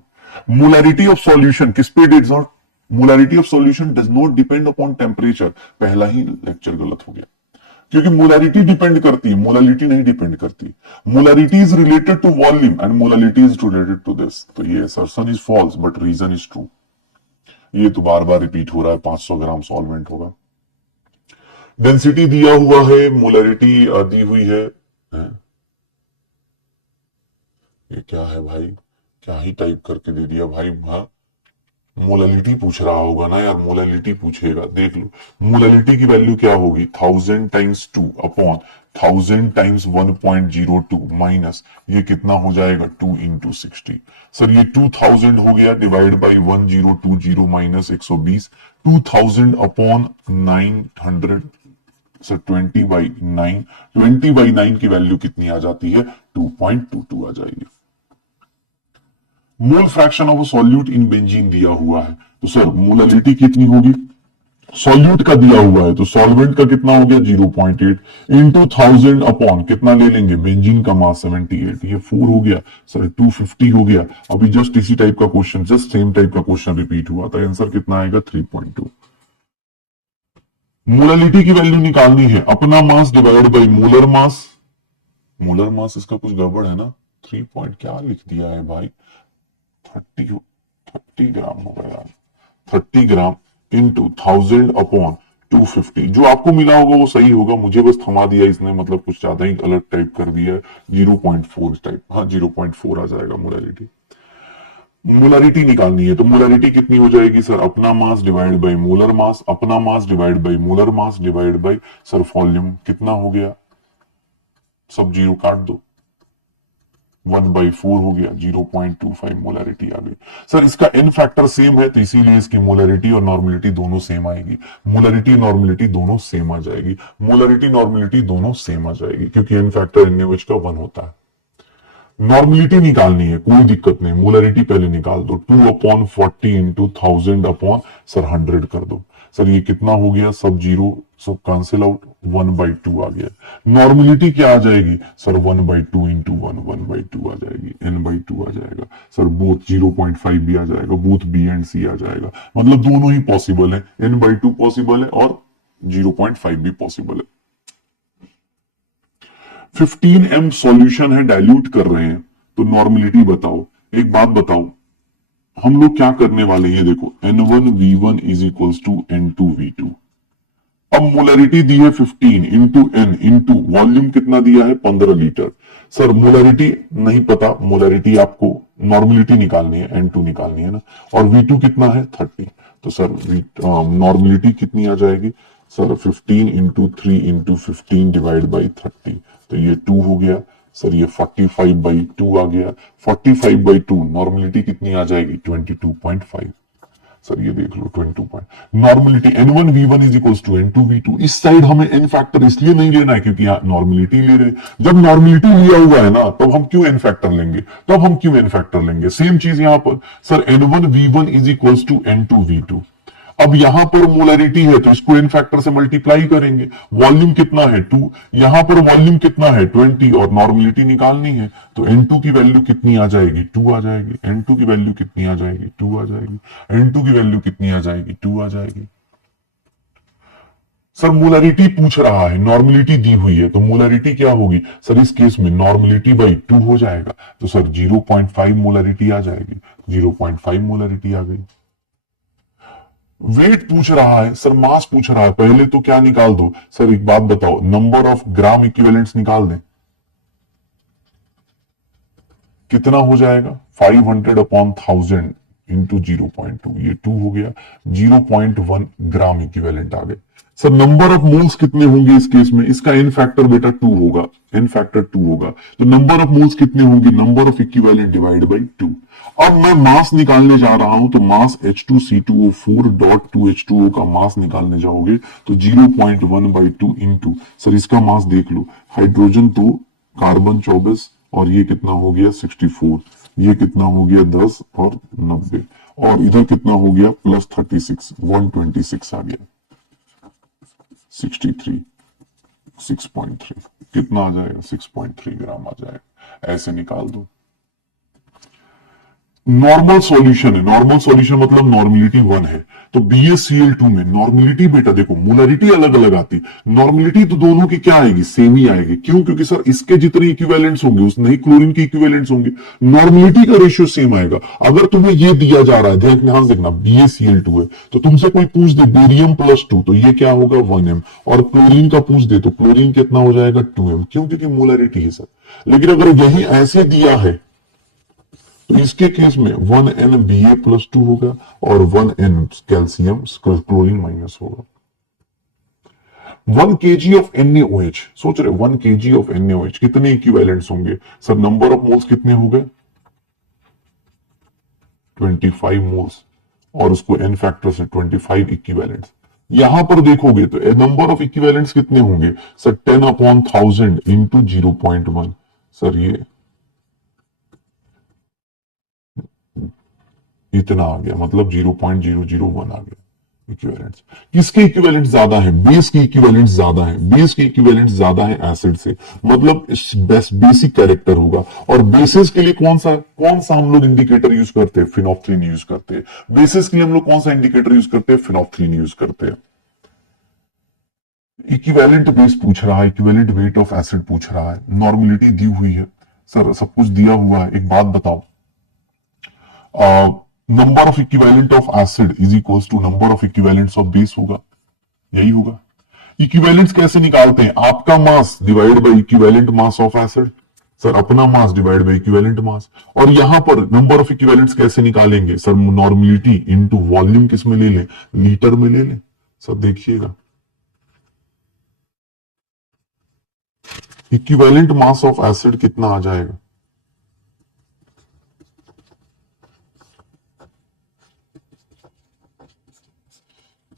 मोलारिटी ऑफ सॉल्यूशन किस पे depend, molarity of solution does not depend upon temperature, पहला ही लेक्चर गलत हो गया। क्योंकि मोलारिटी डिपेंड करती है, मोलालिटी नहीं डिपेंड करती। Molarity is related to volume and molality is related to this. तो ये assertion is false but reason is true. ये तो बार बार रिपीट हो रहा है। 500 ग्राम सॉल्वेंट होगा, डेंसिटी दिया हुआ है, मोलारिटी दी हुई है। ये क्या है भाई, क्या ही टाइप करके दे दिया भाई। हाँ, मोलालिटी पूछ रहा होगा ना यार, मोलालिटी पूछेगा। देख लो मोलालिटी की वैल्यू क्या होगी, 1000 टाइम्स 2 अपॉन 1000 टाइम्स 1.02 माइनस ये कितना हो जाएगा 2 इंटू 60। सर ये 2000 हो गया divide by 1020 minus 120, 2000 upon 900। Sir 20/9, 20/9 की वैल्यू कितनी आ जाती है, 2.22 आ जाएगी। मोल fraction of solute in benzene दिया हुआ है, तो सर मोलालिटी कितनी होगी, सॉल्यूट का दिया हुआ है तो सॉल्वेंट का कितना हो गया 0.8 इंटू 1000 अपॉन कितना ले लेंगे, बेंजीन का मास 78, ये 4 हो गया। सर 250 हो गया। अभी जस्ट इसी टाइप का क्वेश्चन, जस्ट सेम टाइप का क्वेश्चन रिपीट हुआ था। आंसर कितना आएगा 3.2। मोलालिटी की वैल्यू निकालनी है, अपना mass divide by molar mass. Molar mass इसका कुछ गड़बड़ है ना, 3 पॉइंट क्या लिख दिया है भाई, 30 ग्राम होगा यार, 30 ग्राम इंटू 1000 अपॉन 250। जो आपको मिला होगा वो सही होगा, मुझे बस थमा दिया इसने, मतलब कुछ ज्यादा ही अलग टाइप कर दिया है, 0.4 टाइप। हाँ 0.4 आ जाएगा मोलारिटी। मोलारिटी निकालनी है तो मोलारिटी कितनी हो जाएगी सर, अपना mass divide by molar mass, अपना mass divide by molar mass divide by sir volume, कितना हो गया, सब जीरो काट दो, 1/4 हो गया, 0.25 मोलारिटी आ गई। सर इसका एन फैक्टर सेम है तो इसीलिए इसकी मोलारिटी और नॉर्मलिटी दोनों सेम आएगी। मोलारिटी नॉर्मलिटी दोनों सेम आ जाएगी, मोलारिटी नॉर्मलिटी दोनों सेम आ जाएगी, क्योंकि एन फैक्टर एन का 1 होता है। नॉर्मलिटी निकालनी है, कोई दिक्कत नहीं, मोलारिटी पहले निकाल दो, 2/40 इंटू 1000 अपॉन सर 100 कर दो। सर ये कितना हो गया, सब जीरो सब कैंसिल आउट, 1/2 आ गया। नॉर्मलिटी क्या आ जाएगी सर, 1/2 इंटू 1/2 आ जाएगी, n/2 आ जाएगा। सर बोथ 0.5 भी आ जाएगा, बोथ बी एंड सी आ जाएगा, मतलब दोनों ही पॉसिबल है, n/2 पॉसिबल है और 0.5 भी पॉसिबल है। 15m सॉल्यूशन है, डाइल्यूट कर रहे हैं, तो नॉर्मलिटी बताओ। एक बात बताओ, हम लोग क्या करने वाले हैं, देखो n1v1 is equals to n2v2। अब मोलरिटी दी है 15 इंटू एन इंटू वॉल्यूम कितना दिया है 15 लीटर। सर मोलरिटी नहीं पता, मोलरिटी आपको नॉर्मलिटी निकालनी है, N2 निकालनी है ना, और V2 कितना है 30। तो सर नॉर्मलिटी कितनी आ जाएगी sir, 15 into 3 into 15 divide by 30, तो ये 2 हो गया। सर ये 45/2 आ गया, 45/2 नॉर्मलिटी कितनी आ जाएगी 22.5। सर ये देख लो 22 point. Normality n1v1 is equals to n2v2। इस साइड हमें n फैक्टर इसलिए नहीं लेना है क्योंकि यहाँ नॉर्मलिटी ले रहे, जब नॉर्मलिटी लिया हुआ है ना तब हम क्यों n फैक्टर लेंगे, तब हम क्यों n फैक्टर लेंगे। सेम चीज यहां पर sir n1v1 is equals to n2v2। अब यहां पर मोलरिटी है तो इसको n फैक्टर से मल्टीप्लाई करेंगे, वॉल्यूम कितना है 2, यहां पर वॉल्यूम कितना है 20 और नॉर्मलिटी निकालनी है, तो n2 की वैल्यू कितनी आ जाएगी 2 आ जाएगी, n2 की वैल्यू कितनी आ जाएगी 2 आ जाएगी, n2 की वैल्यू कितनी आ जाएगी 2 आ जाएगी। सर मोलरिटी पूछ रहा है, नॉर्मलिटी दी हुई है, तो मोलरिटी क्या होगी सर, इस केस में नॉर्मलिटी बाई 2 हो जाएगा, तो सर 0.5 मोलरिटी आ जाएगी, 0.5 मोलरिटी आ गई। वेट पूछ रहा है सर, मास पूछ रहा है, पहले तो क्या निकाल दो सर, एक बात बताओ, नंबर ऑफ ग्राम इक्विवेलेंट्स निकाल दें, कितना हो जाएगा 500/1000 इंटू 0.2, ये 2 हो गया, 0.1 ग्राम इक्विवेलेंट आ गए। सर नंबर ऑफ मोल्स कितने होंगे इस केस में, इसका एन फैक्टर बेटा 2 होगा, एन फैक्टर 2 होगा, तो नंबर ऑफ मोल्स कितने होंगे, number of equivalent divide by 2। अब मैं मास निकालने जा रहा हूं तो मास H2C2O4 डॉट 2H2O का मास निकालने जाओगे तो 0.1/2 इंटू सर इसका मास देख लो, हाइड्रोजन तो कार्बन 24 और ये कितना हो गया 64, ये कितना हो गया 10 और 90, और इधर कितना हो गया प्लस 36, 126 आ गया, 63, 6.3 कितना आ जाएगा 6.3 ग्राम आ जाएगा, ऐसे निकाल दो। नॉर्मल सॉल्यूशन है, नॉर्मल सॉल्यूशन मतलब नॉर्मेलिटी 1 है। तो BaCl2 में नॉर्मेलिटी बेटा देखो मोलरिटी अलग अलग आती, नॉर्मेलिटी तो दोनों की क्या आएगी, सेम ही आएगी। क्यों? क्योंकि सर इसके जितने इक्विवेलेंट्स होंगे उतने ही क्लोरीन के इक्विवेलेंट्स होंगे, नॉर्मेलिटी का रेशियो सेम आएगा। अगर तुम्हें ये दिया जा रहा है, ध्यान देखना BaCl2 है तो तुमसे कोई पूछ दे बेरियम+2 तो ये क्या होगा 1m, और क्लोरीन का पूछ दे तो क्लोरीन कितना हो जाएगा 2m। क्यों? क्योंकि मोलरिटी है सर। लेकिन अगर यही ऐसे दिया है तो इसके केस में 1n Ba+2 होगा और 1n कैल्शियम क्लोरीन माइनस होगा। 1 kg ऑफ NaOH, सोच रहे 1 kg ऑफ NaOH कितने इक्विवेलेंट्स होंगे सर? नंबर ऑफ मोल्स कितने हो गए 25 मोल्स, और उसको n फैक्टर से 25 इक्विवेलेंट्स। यहां पर देखोगे तो नंबर ऑफ इक्विवेलेंट्स कितने होंगे सर? 10/1000 इंटू 0.1। सर ये इतना आ गया, मतलब 0.001 आ गया इक्विवेलेंट्स। किसके इक्विवेलेंट ज्यादा है? बेस के इक्विवेलेंट ज्यादा है, बेस के इक्विवेलेंट ज्यादा है एसिड से, मतलब बेसिक कैरेक्टर होगा। और बेसिस के लिए कौन सा हम लोग इंडिकेटर यूज करते हैं? फिनोप्थलीन यूज करते हैं। बेसिस के लिए हम लोग कौन सा इंडिकेटर यूज करते हैं? फिनोप्थलीन यूज करते हैं। इक्विवेलेंट बेस पूछ रहा है, इक्विवेलेंट वेट ऑफ एसिड पूछ रहा है, नॉर्मेलिटी दी हुई है सर, सब कुछ दिया हुआ है। एक बात बताओ, number of equivalent of acid is equals to number of equivalents of base होगा, यही होगा। इक्विवेलेंट्स कैसे निकालते हैं? आपका mass divide by equivalent mass of acid, sir अपना mass divide by equivalent mass. और यहां पर नंबर ऑफ इक्विवेलेंट्स कैसे निकालेंगे सर? नॉर्मेलिटी इनटू वॉल्यूम किस में ले लें? लीटर में ले लें। सर देखिएगा, इक्विवेलेंट मास ऑफ एसिड कितना आ जाएगा?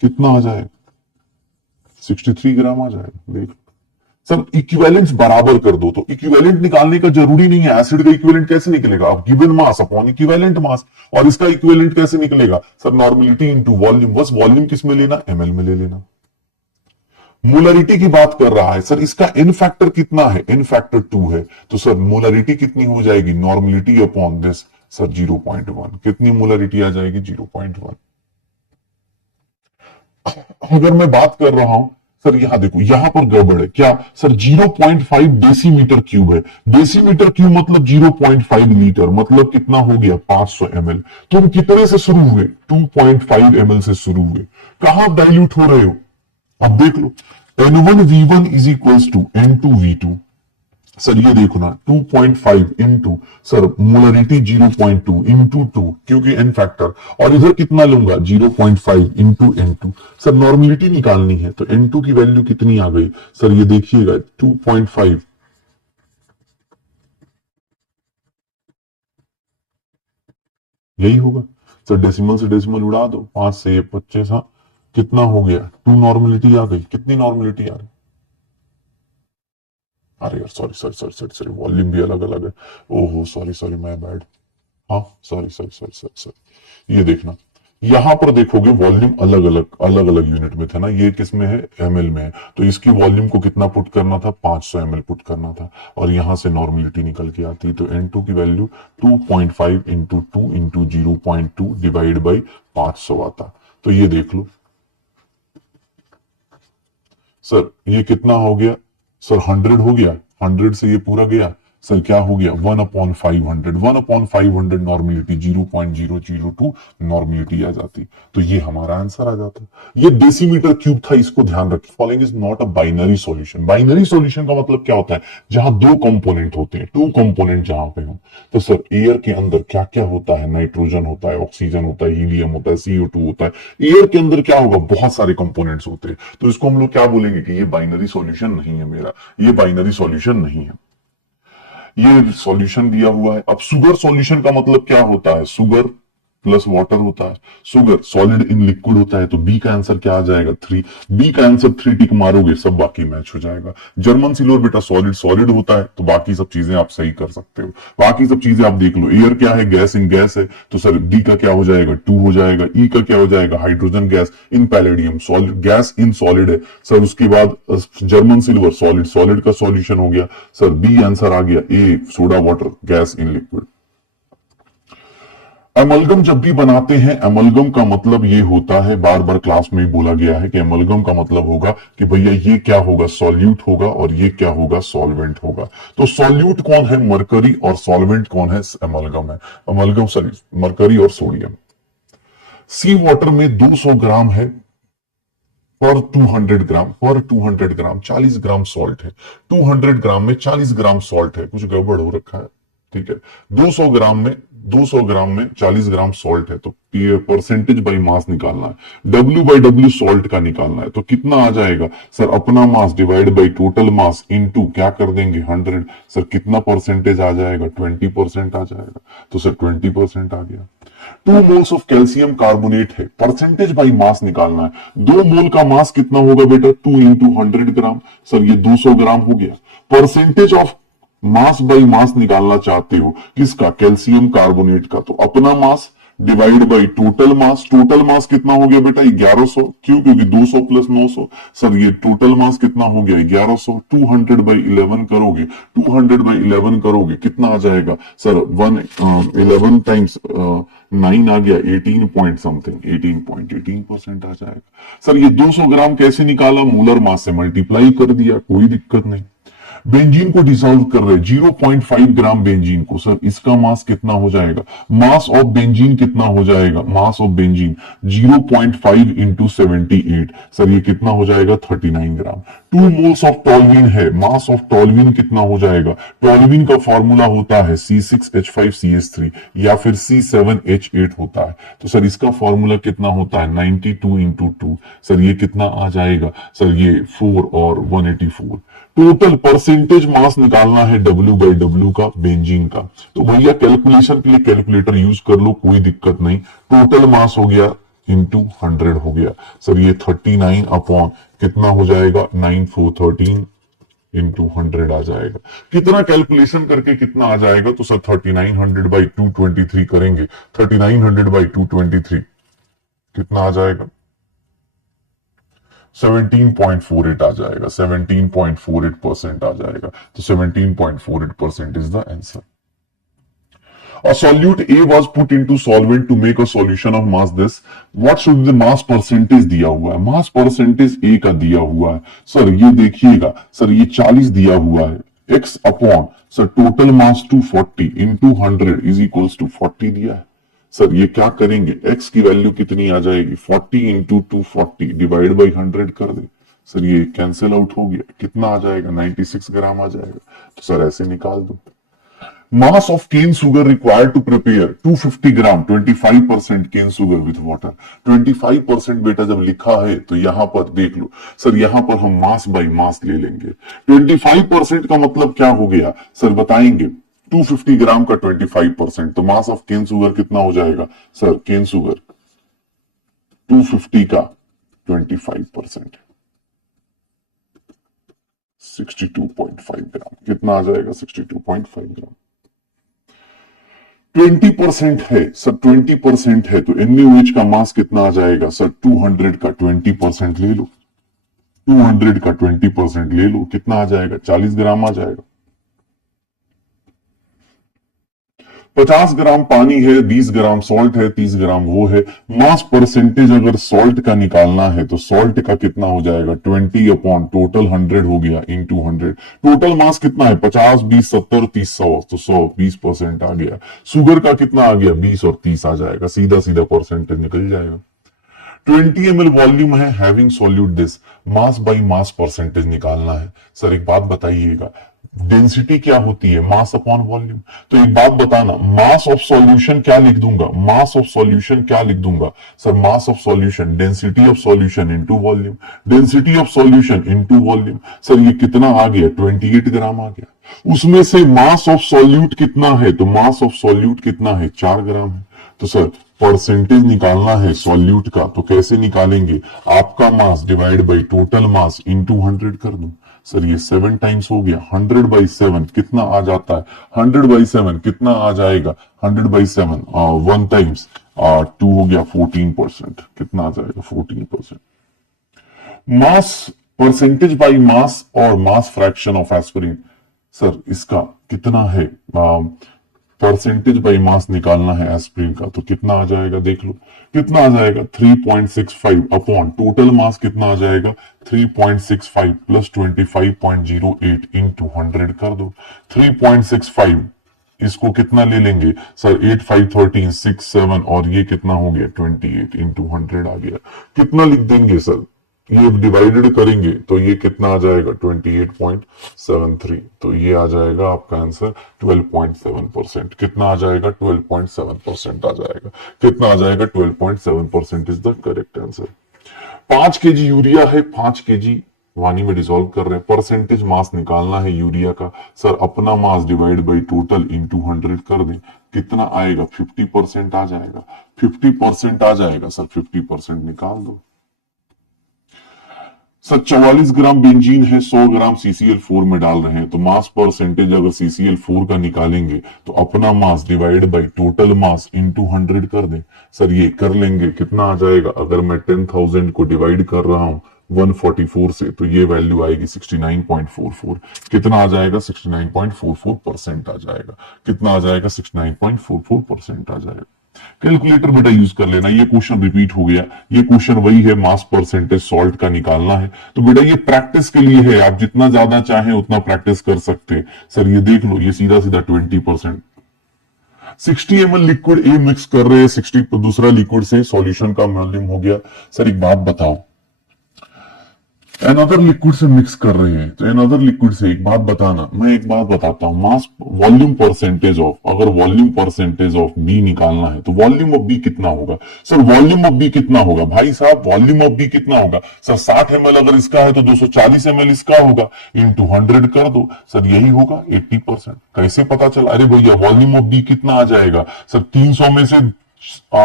कितना आ जाएगा? 63 ग्राम आ जाएगा। देख सर, इक्विवेलेंट्स बराबर कर दो, तो इक्विवेलेंट निकालने का जरूरी नहीं है। एसिड का इक्विवेलेंट कैसे निकलेगा? आप given mass upon equivalent mass. और इसका इक्विवेलेंट कैसे निकलेगा सर? Normality into volume. बस वॉल्यूम किस में लेना? ml में ले लेना। मोलरिटी की बात कर रहा है सर, इसका n फैक्टर कितना है? n फैक्टर 2 है, तो सर मोलरिटी कितनी हो जाएगी? Normality upon this sir 0.1। कितनी मोलरिटी आ जाएगी? 0.1। अगर मैं बात कर रहा हूं सर, यहां देखो, यहां पर गड़बड़ है क्या सर? 0.5 डेसीमीटर क्यूब है। डेसीमीटर क्यूब मतलब 0.5 लीटर, मतलब कितना हो गया? 500 ml। तुम कितने से शुरू हुए? 2.5 ml से शुरू हुए। कहां डाइल्यूट हो रहे हो? अब देख लो, N1V1 is equals to N2V2। Sir ये देखो ना, 2.5 इंटू सर मोलरिटी 0.2 इंटू 2, क्योंकि n फैक्टर, और इधर कितना लूंगा? 0.5 इंटू N2। सर नॉर्मेलिटी निकालनी है तो N2 की वैल्यू कितनी आ गई सर? ये देखिएगा 2.5, यही होगा सर। डेसिमल से डेसिमल उड़ा दो, 5 से ये 25, हाँ कितना हो गया? 2 नॉर्मेलिटी आ गई। कितनी नॉर्मेलिटी आ रही? अरे यार sorry sorry sorry sorry sorry, volume भी अलग अलग है। ओहो सॉरी सॉरी, माय बैड। हाँ sorry sorry sorry sorry sorry, ये देखना, यहां पर देखोगे वॉल्यूम अलग अलग यूनिट में था ना, ये किस में है? ml में है। तो इसकी वॉल्यूम को कितना पुट करना था? 500 ml पुट करना था, और यहां से नॉर्मेलिटी निकल के आती। तो N2 की value 2.5 into 2 into 0.2 divide by 500 आता। तो ये देख लो सर, ये कितना हो गया सर? 100 हो गया, 100 से ये पूरा गया सर, क्या हो गया? 1/500। 1/500 नॉर्मेलिटी 0.002 नॉर्मेलिटी आ जाती। तो ये हमारा आंसर आ जाता। ये डेसीमीटर क्यूब था, इसको ध्यान रखिए। Following is not a binary solution. Binary solution का मतलब क्या होता है? जहां 2 कंपोनेंट होते हैं, 2 कंपोनेंट जहां पे हो। तो सर एयर के अंदर क्या क्या होता है? नाइट्रोजन होता है, ऑक्सीजन होता है, हीलियम होता है, CO2 होता है। एयर के अंदर क्या होगा? बहुत सारे कंपोनेंट्स होते हैं। तो इसको हम लोग क्या बोलेंगे कि ये बाइनरी सॉल्यूशन नहीं है मेरा, ये बाइनरी सॉल्यूशन नहीं है। ये सॉल्यूशन दिया हुआ है। अब शुगर सॉल्यूशन का मतलब क्या होता है? शुगर प्लस वाटर होता है। शुगर सॉलिड इन लिक्विड होता है। तो बी का आंसर क्या आ जाएगा? 3। बी का आंसर 3 टिक मारोगे, सब बाकी मैच हो जाएगा। जर्मन सिल्वर बेटा सॉलिड सॉलिड होता है, तो बाकी सब चीजें आप सही कर सकते हो। बाकी सब चीजें आप देख लो। एयर क्या है? गैस इन गैस है, तो सर डी का क्या हो जाएगा? 2 हो जाएगा। ई का क्या हो जाएगा? Hydrogen gas in palladium. Solid gas in solid है सर। उसके बाद जर्मन सिल्वर सॉलिड, सॉलिड का सॉल्यूशन हो गया सर। बी आंसर आ गया। A soda water gas in liquid. Amalgam जब भी बनाते हैं, एमलगम का मतलब ये होता है, बार बार क्लास में ही बोला गया है कि एमलगम का मतलब होगा कि भैया ये क्या होगा, सॉल्यूट होगा और ये क्या होगा, सॉल्वेंट होगा। तो सॉल्यूट कौन है, मरकरी, और सॉल्वेंट कौन है, एमलगम है। एमलगम सॉरी मरकरी और सोडियम। सी वाटर में 200 ग्राम है पर 200 ग्राम, 40 ग्राम सॉल्ट है। 200 ग्राम में 40 ग्राम सॉल्ट है, कुछ गड़बड़ हो रखा है, ठीक है। 200 ग्राम में 40 ग्राम सॉल्ट है, तो ये परसेंटेज बाई मास निकालना है। डब्ल्यू बाई डब्ल्यू सॉल्ट का निकालना है, तो कितना आ जाएगा सर, अपना mass divide by total mass into क्या कर देंगे 100। सर कितना परसेंटेज आ जाएगा, 20% आ जाएगा। तो सर 20% आ गया। 2 मोल्स ऑफ कैल्शियम कार्बोनेट है, परसेंटेज बाई मास निकालना है। 2 मोल का मास कितना होगा बेटा, 2 इंटू 100 ग्राम। सर ये 200 ग्राम हो गया। Percentage of mass by mass निकालना चाहते हो किसका, कैल्शियम कार्बोनेट का, तो अपना mass divide by total mass. Total mass कितना हो गया बेटा, 1100। क्यों, क्योंकि 200 प्लस 900। सर ये टोटल मास कितना हो गया, 1100। 200 बाई 11 करोगे, 200 बाई 11 करोगे, कितना आ जाएगा सर, 11 टाइम्स 9 आ गया, 18 पॉइंट समथिंग, 18% आ जाएगा। सर ये 200 ग्राम कैसे निकाला, मोलर मास से मल्टीप्लाई कर दिया, कोई दिक्कत नहीं। बेंजीन को डिसॉल्व कर रहे हैं, 0.5 ग्राम बेंजीन को। सर इसका मास कितना हो जाएगा, मास ऑफ बेंजीन कितना हो जाएगा, mass of benzene 0.5 into 78। Sir ये कितना हो जाएगा, 39 ग्राम। 2 मोल्स ऑफ टॉल्विन है, मास ऑफ टॉल्विन कितना हो जाएगा, टॉल्विन का फॉर्मूला होता है C6H5CH3 या फिर C7H8 होता है। तो सर इसका फॉर्मूला कितना होता है, 92 इंटू 2। सर ये कितना आ जाएगा, सर ये 4 और 184। टोटल परसेंटेज मास निकालना है W बाई W का, बेंजीन का। तो भैया कैलकुलेशन के लिए कैलकुलेटर यूज कर लो, कोई दिक्कत नहीं। टोटल मास हो गया इंटू 100 हो गया। सर ये 39 अपॉन कितना हो जाएगा, 9413 इंटू 100 आ जाएगा। कितना कैलकुलेशन करके कितना आ जाएगा, तो सर 3900 बाई 223 करेंगे। 3900 बाई 223 कितना आ जाएगा, 17.48 आ जाएगा, 17.48% आ जाएगा। तो 17.48% is the answer. A solute A was put into solvent to make a solution of mass this. What should the mass percentage दिया हुआ है, मास परसेंटेज A का दिया हुआ है। सर ये देखिएगा, सर ये 40 दिया हुआ है, x upon sir total mass 240 into 100 is equals to 40 दिया है। सर ये क्या करेंगे, x की वैल्यू कितनी आ जाएगी, 40 इंटू 240 डिवाइड बाई 100 कर दे। सर ये कैंसिल आउट हो गया, कितना आ जाएगा, 96 ग्राम आ जाएगा। तो सर ऐसे निकाल दो। Mass of cane sugar required to prepare 250 gram 25% cane sugar with water. 25% बेटा जब लिखा है तो यहां पर देख लो, सर यहां पर हम मास बाई मास ले लेंगे। 25% का मतलब क्या हो गया सर, बताएंगे। 250 ग्राम का 25%, तो मास ऑफ केन सुगर कितना हो जाएगा सर, केन सुगर 250 का 25% 62.5 ग्राम, कितना आ जाएगा 62.5 ग्राम। 20% है सर, 20% है तो NaOH का मास कितना आ जाएगा सर, 200 का 20% ले लो, 200 का 20% ले लो, कितना आ जाएगा, 40 ग्राम आ जाएगा। 50 ग्राम पानी है, 20 ग्राम सॉल्ट है, 30 ग्राम वो है। मास परसेंटेज अगर सॉल्ट का निकालना है तो सॉल्ट का कितना हो जाएगा, 20 अपॉन टोटल 100 हो गया इंटू 100। टोटल मास कितना है, 50 20 70 30 100, तो 100 20% आ गया। शुगर का कितना आ गया, 20 और 30 आ जाएगा, सीधा सीधा परसेंटेज निकल जाएगा। 20 ml वॉल्यूम है, having solute this, mass by mass percentage निकालना है। सर एक बात बताइएगा, डेंसिटी क्या होती है, मास अपॉन वॉल्यूम। तो एक बात बताना, मास ऑफ सॉल्यूशन क्या लिख दूंगा, मास ऑफ सॉल्यूशन क्या लिख दूंगा sir, mass of solution density of solution into volume, density of solution into volume. Sir ये कितना आ गया, 28 ग्राम आ गया। उसमें से मास ऑफ सॉल्यूट कितना है, तो मास ऑफ सॉल्यूट कितना है, 4 ग्राम है। तो सर परसेंटेज निकालना है सॉल्यूट का, तो कैसे निकालेंगे, आपका mass divide by total mass into 100 कर दो। सर ये 7 टाइम्स हो गया, 100 बाई 7 कितना आ जाता है, 100 बाई 7 कितना आ जाएगा, 100 बाई 7 1 टाइम्स 2 हो गया, 14%, कितना आ जाएगा 14%। मास परसेंटेज बाई मास और mass fraction of aspirin, sir इसका कितना है, परसेंटेज बाई मास निकालना है एस्पिरिन का, तो कितना आ जाएगा देख लो, कितना आ जाएगा 3.65 अपॉन टोटल मास कितना आ जाएगा 3.65 प्लस 25.08 इंटू 100 कर दो। 3.65 इसको कितना ले लेंगे सर 8 5 13 6 7 और ये कितना हो गया 28 इंटू 100 आ गया। कितना लिख देंगे सर, ये डिवाइडेड करेंगे तो ये कितना आ जाएगा 28.73, तो ये आ जाएगा आपका आंसर 12.7%। कितना आ जाएगा 12.7% आ जाएगा। कितना आ जाएगा 12.7% is the correct answer. 5 KG urea है, 5 केजी पानी में डिसॉल्व कर रहे हैं, परसेंटेज मास निकालना है यूरिया का। सर अपना mass divide by total into 100 कर दें, कितना आएगा 50% आ जाएगा। 50% आ जाएगा सर, 50% निकाल दो। सर 44 ग्राम बेंजीन है, 100 ग्राम CCl4 में डाल रहे हैं, तो मास परसेंटेज अगर CCl4 का निकालेंगे तो अपना mass divide by total mass into 100 कर दें। सर ये कर लेंगे, कितना आ जाएगा, अगर मैं 10,000 को डिवाइड कर रहा हूं 144 से तो ये वैल्यू आएगी 69.44। कितना आ जाएगा 69.44% आ जाएगा। कितना आ जाएगा 69.44% आ जाएगा। कैलकुलेटर बेटा यूज कर लेना, ये क्वेश्चन रिपीट हो गया, ये क्वेश्चन वही है, मास परसेंटेज सॉल्ट का निकालना है। तो बेटा ये प्रैक्टिस के लिए है, आप जितना ज्यादा चाहें उतना प्रैक्टिस कर सकते हैं। सर ये देख लो, ये सीधा सीधा 20%। 60 ml लिक्विड ए मिक्स कर रहे हैं, 60 दूसरा लिक्विड से सॉल्यूशन का वॉल्यूम हो गया। सर एक बात बताओ, एनदर लिक्विड से मिक्स कर रहे हैं, तो एनदर लिक्विड से एक बात बताना, मैं एक बात बताता हूं, मास वॉल्यूम परसेंटेज ऑफ, अगर वॉल्यूम परसेंटेज ऑफ बी निकालना है तो वॉल्यूम ऑफ बी कितना होगा। सर वॉल्यूम ऑफ बी कितना होगा भाई साहब, वॉल्यूम ऑफ बी कितना होगा सर, 60 ml अगर इसका है तो 240 ml इसका होगा, इंटू 100 कर दो। सर यही होगा 80%। कैसे पता चला, अरे भैया वॉल्यूम ऑफ बी कितना आ जाएगा सर, 300 में से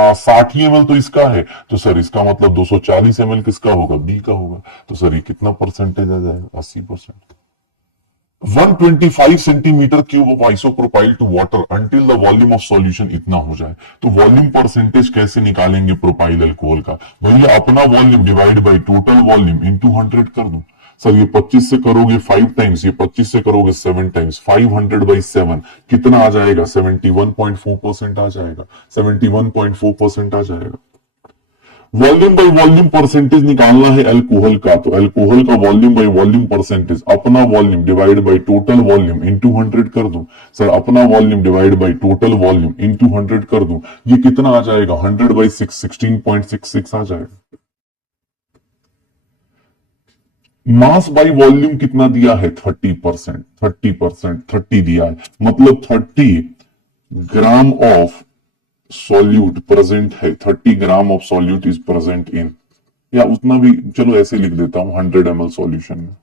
60 ml तो इसका है, तो सर इसका मतलब 240 ml किसका होगा, बी का होगा। तो सर ये कितना परसेंटेज आ जाएगा 80%। 125 centimetre cube of isopropyl to water until the volume of solution इतना हो जाए, तो वॉल्यूम परसेंटेज कैसे निकालेंगे प्रोपाइल अल्कोहल का, भैया अपना volume divide by total volume into 100 कर दो। सर ये 25 से करोगे 5 टाइम्स, ये 25 से करोगे 7 टाइम्स, 500/7 कितना आ जाएगा 71.4% आ जाएगा। 71.4% आ जाएगा। वॉल्यूम बाय वॉल्यूम परसेंटेज निकालना है अल्कोहल का, तो अल्कोहल का वॉल्यूम बाय वॉल्यूम परसेंटेज, अपना volume divide by total volume into 100 कर दो। सर अपना volume divide by total volume into 100 कर दो, ये कितना आ जाएगा 100/6 16.66 आ जाएगा। मास बाय वॉल्यूम कितना दिया है 30%, 30% दिया है, मतलब 30 ग्राम ऑफ सॉल्यूट प्रेजेंट है, 30 gram of solute is present in, या उतना भी चलो ऐसे लिख देता हूं 100 ml सॉल्यूशन में।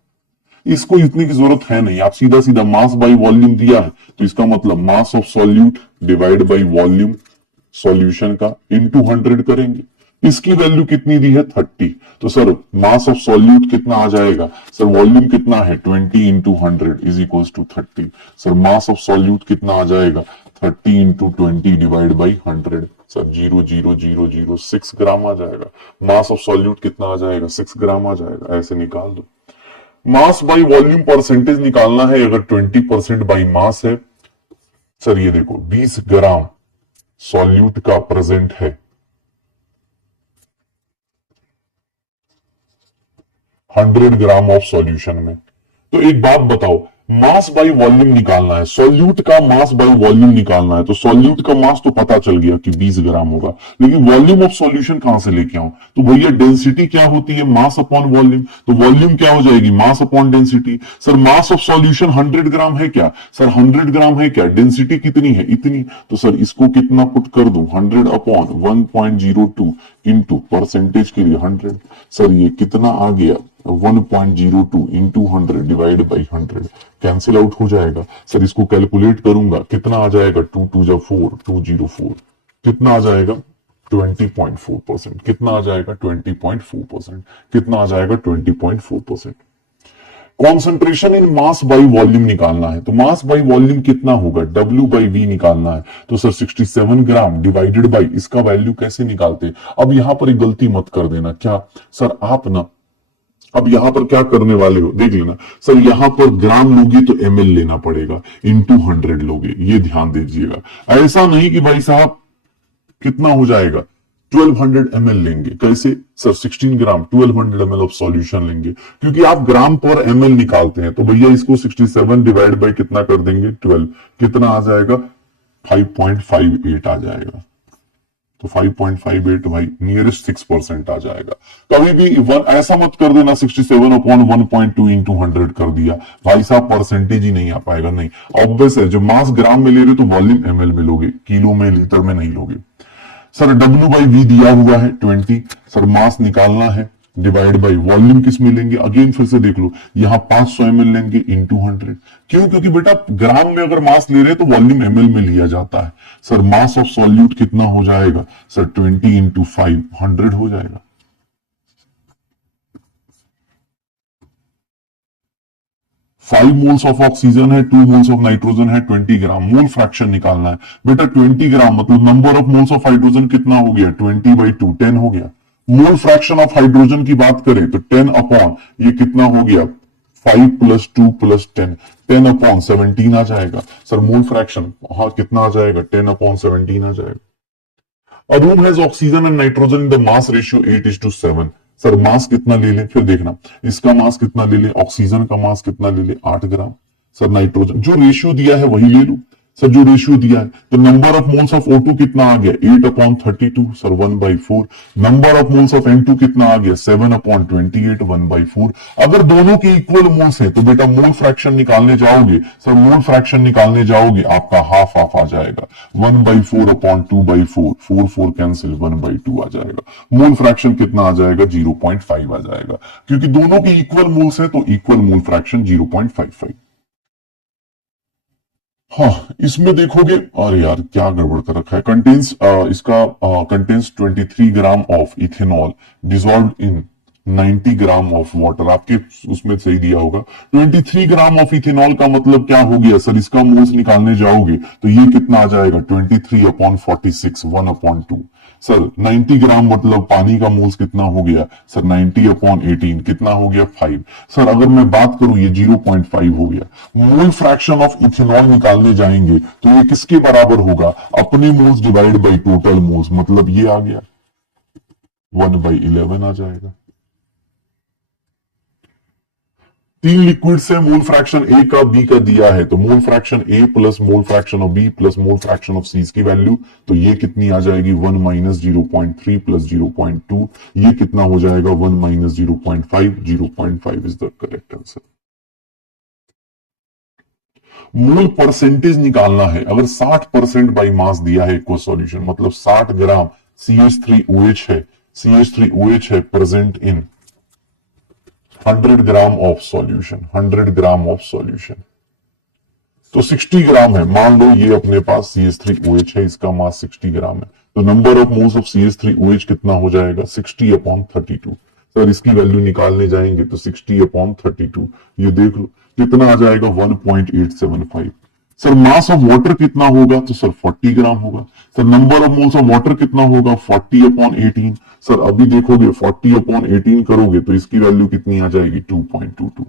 इसको इतने की जरूरत है नहीं, आप सीधा सीधा मास बाय वॉल्यूम दिया है तो इसका मतलब मास of solute divide by volume solution का इंटू 100 करेंगे। इसकी वैल्यू कितनी दी है 30, तो सर मास ऑफ सॉल्यूट कितना आ जाएगा सर, वॉल्यूम कितना है 20 into 100 is equals to 30। Sir mass of solute कितना आ जाएगा 30 into 20 divide by 100, sir 0.0006 gram आ जाएगा। मास ऑफ सॉल्यूट कितना आ जाएगा 6 ग्राम आ जाएगा, ऐसे निकाल दो। मास बाई वॉल्यूम परसेंटेज निकालना है, अगर 20% बाई मास है, सर ये देखो 20 ग्राम सॉल्यूट का प्रेजेंट है 100 ग्राम ऑफ सॉल्यूशन में, तो एक बात बताओ, मास बाई वॉल्यूम निकालना है, सॉल्यूट का मास बाई वॉल्यूम निकालना है, तो सॉल्यूट का मास तो पता चल गया कि 20 ग्राम होगा, लेकिन वॉल्यूम ऑफ सॉल्यूशन कहां से लेके आऊं, तो भैया डेंसिटी क्या होती है मास अपॉन वॉल्यूम, तो वॉल्यूम क्या हो जाएगी mass upon density. Sir mass of solution 100 ग्राम है क्या, सर 100 ग्राम है क्या, डेंसिटी कितनी है इतनी, तो सर इसको कितना पुट कर दूं 100 अपॉन 1.02 इंटू परसेंटेज के लिए 100, सर ये कितना आ गया 1.02 into 100 divide by 100, cancel out हो जाएगा। सर इसको कैलकुलेट करूंगा कितना आ जाएगा 2 2 जा 4 204, कितना आ जाएगा 20.4%, कितना आ जाएगा 20.4%, कितना आ जाएगा 20.4%। Concentration in mass by volume निकालना है, तो मास बाई वॉल्यूम कितना होगा W/V निकालना है, तो सर 67 ग्राम डिवाइडेड बाई इसका वैल्यू कैसे निकालते, अब यहां पर एक गलती मत कर देना, क्या सर आप ना अब यहां पर क्या करने वाले हो देख लेना सर, यहां पर ग्राम लोगे तो ml लेना पड़ेगा, इंटू 100 लोगे, ये ध्यान दीजिएगा। ऐसा नहीं कि भाई साहब कितना हो जाएगा 1200 ml लेंगे, कैसे sir 16 gram 1200 ml of solution लेंगे, क्योंकि आप ग्राम पर ml निकालते हैं, तो भैया इसको 67 डिवाइड बाय कितना कर देंगे 12, कितना आ जाएगा 5.58 आ जाएगा। तो 5.58 भाई नियरेस्ट 6% आ जाएगा। कभी भी ऐसा मत कर देना 67 अपॉन 1.2 इंटू 100 कर दिया, भाई साहब परसेंटेज ही नहीं आ पाएगा। नहीं, ऑब्वियस है, जो मास ग्राम में ले रहे हो तो वॉल्यूम ml में लोगे, किलो में लीटर में नहीं लोगे। सर W/V दिया हुआ है 20, सर मास निकालना है, डिवाइड बाई वॉल्यूम किस में लेंगे, अगेन फिर से देख लो, यहां 500 ml लेंगे इंटू 100। क्यों? क्योंकि बेटा ग्राम में अगर मास ले रहे हैं तो वॉल्यूम ml में लिया जाता है। सर मास ऑफ सॉल्यूट कितना हो जाएगा सर 20 इंटू 5 100 हो जाएगा। फाइव मोल्स ऑफ ऑक्सीजन है, 2 मोल्स ऑफ नाइट्रोजन है, 20 ग्राम। मोल फ्रैक्शन निकालना है बेटा, 20 ग्राम मतलब number of moles of hydrogen कितना हो गया 20/2 10 हो गया। मोल फ्रैक्शन ऑफ हाइड्रोजन की बात करें तो 10 अपॉन ये कितना हो गया 5 + 2 + 10, 10 अपॉन 17 आ जाएगा। सर मोल फ्रैक्शन हाँ कितना आ जाएगा 10 अपॉन 17 आ जाएगा। A room has oxygen and nitrogen in the mass ratio 8:7। Sir मास कितना ले लें, फिर देखना इसका मास कितना ले लें, ऑक्सीजन का मास कितना ले लें 8 ग्राम। सर नाइट्रोजन जो रेशियो दिया है वही ले लो। सर जो रेशियो दिया है तो number of moles of O2 कितना आ गया 8/32, sir 1/4। Number of moles of N2 कितना आ गया 7/28, 1/4। अगर दोनों के इक्वल मोल्स है तो बेटा मोल फ्रैक्शन निकालने जाओगे, सर मोल फ्रैक्शन निकालने जाओगे आपका हाफ हाफ आ जाएगा 1/4/2/4, 4 कैंसिल 1/2 आ जाएगा। मोल फ्रैक्शन कितना आ जाएगा 0.5 आ जाएगा, क्योंकि दोनों के इक्वल मोल्स है तो इक्वल मोल फ्रैक्शन 0.55। हाँ इसमें देखोगे, अरे यार क्या गड़बड़ कर रखा है, कंटेन्स इसका contains 23 gram of ethanol dissolve in 90 gram of water. आपके उसमें सही दिया होगा 23 ग्राम ऑफ इथेनॉल का मतलब क्या हो गया सर, इसका मोल्स निकालने जाओगे तो ये कितना आ जाएगा 23/46, 1/2। सर 90 ग्राम मतलब पानी का मोल्स कितना हो गया सर 90/18 कितना हो गया 5। सर अगर मैं बात करूं ये 0.5 हो गया। मोल फ्रैक्शन ऑफ इथेनॉल निकालने जाएंगे तो ये किसके बराबर होगा, अपने moles divide by total moles, मतलब ये आ गया 1/11 आ जाएगा। तीन लिक्विड से मोल फ्रैक्शन ए का बी का दिया है तो mole fraction A plus mole fraction of B plus mole fraction of C की वैल्यू, तो ये कितनी आ जाएगी 1 - 0.3 प्लस 0.2, ये कितना हो जाएगा 1 - 0.5, 0.5 is the correct answer. Mole percentage निकालना है, अगर 60% बाई मास दिया है इक्वल सॉल्यूशन, मतलब 60 ग्राम CH3OH है, CH3OH है present in 100 gram of solution, 100 gram of solution, तो 60 ग्राम है। मान लो ये अपने पास CH3OH है, इसका मास 60 ग्राम है, तो number of moles of CH3OH कितना हो जाएगा 60/32। सर इसकी वैल्यू निकालने जाएंगे तो 60/32, ये देख लो कितना आ जाएगा 1.875। सर मास ऑफ वाटर कितना होगा तो सर 40 ग्राम होगा। Sir number of moles of water कितना होगा 40/18। सर अभी देखोगे 40/18 करोगे तो इसकी वैल्यू कितनी आ जाएगी 2.22।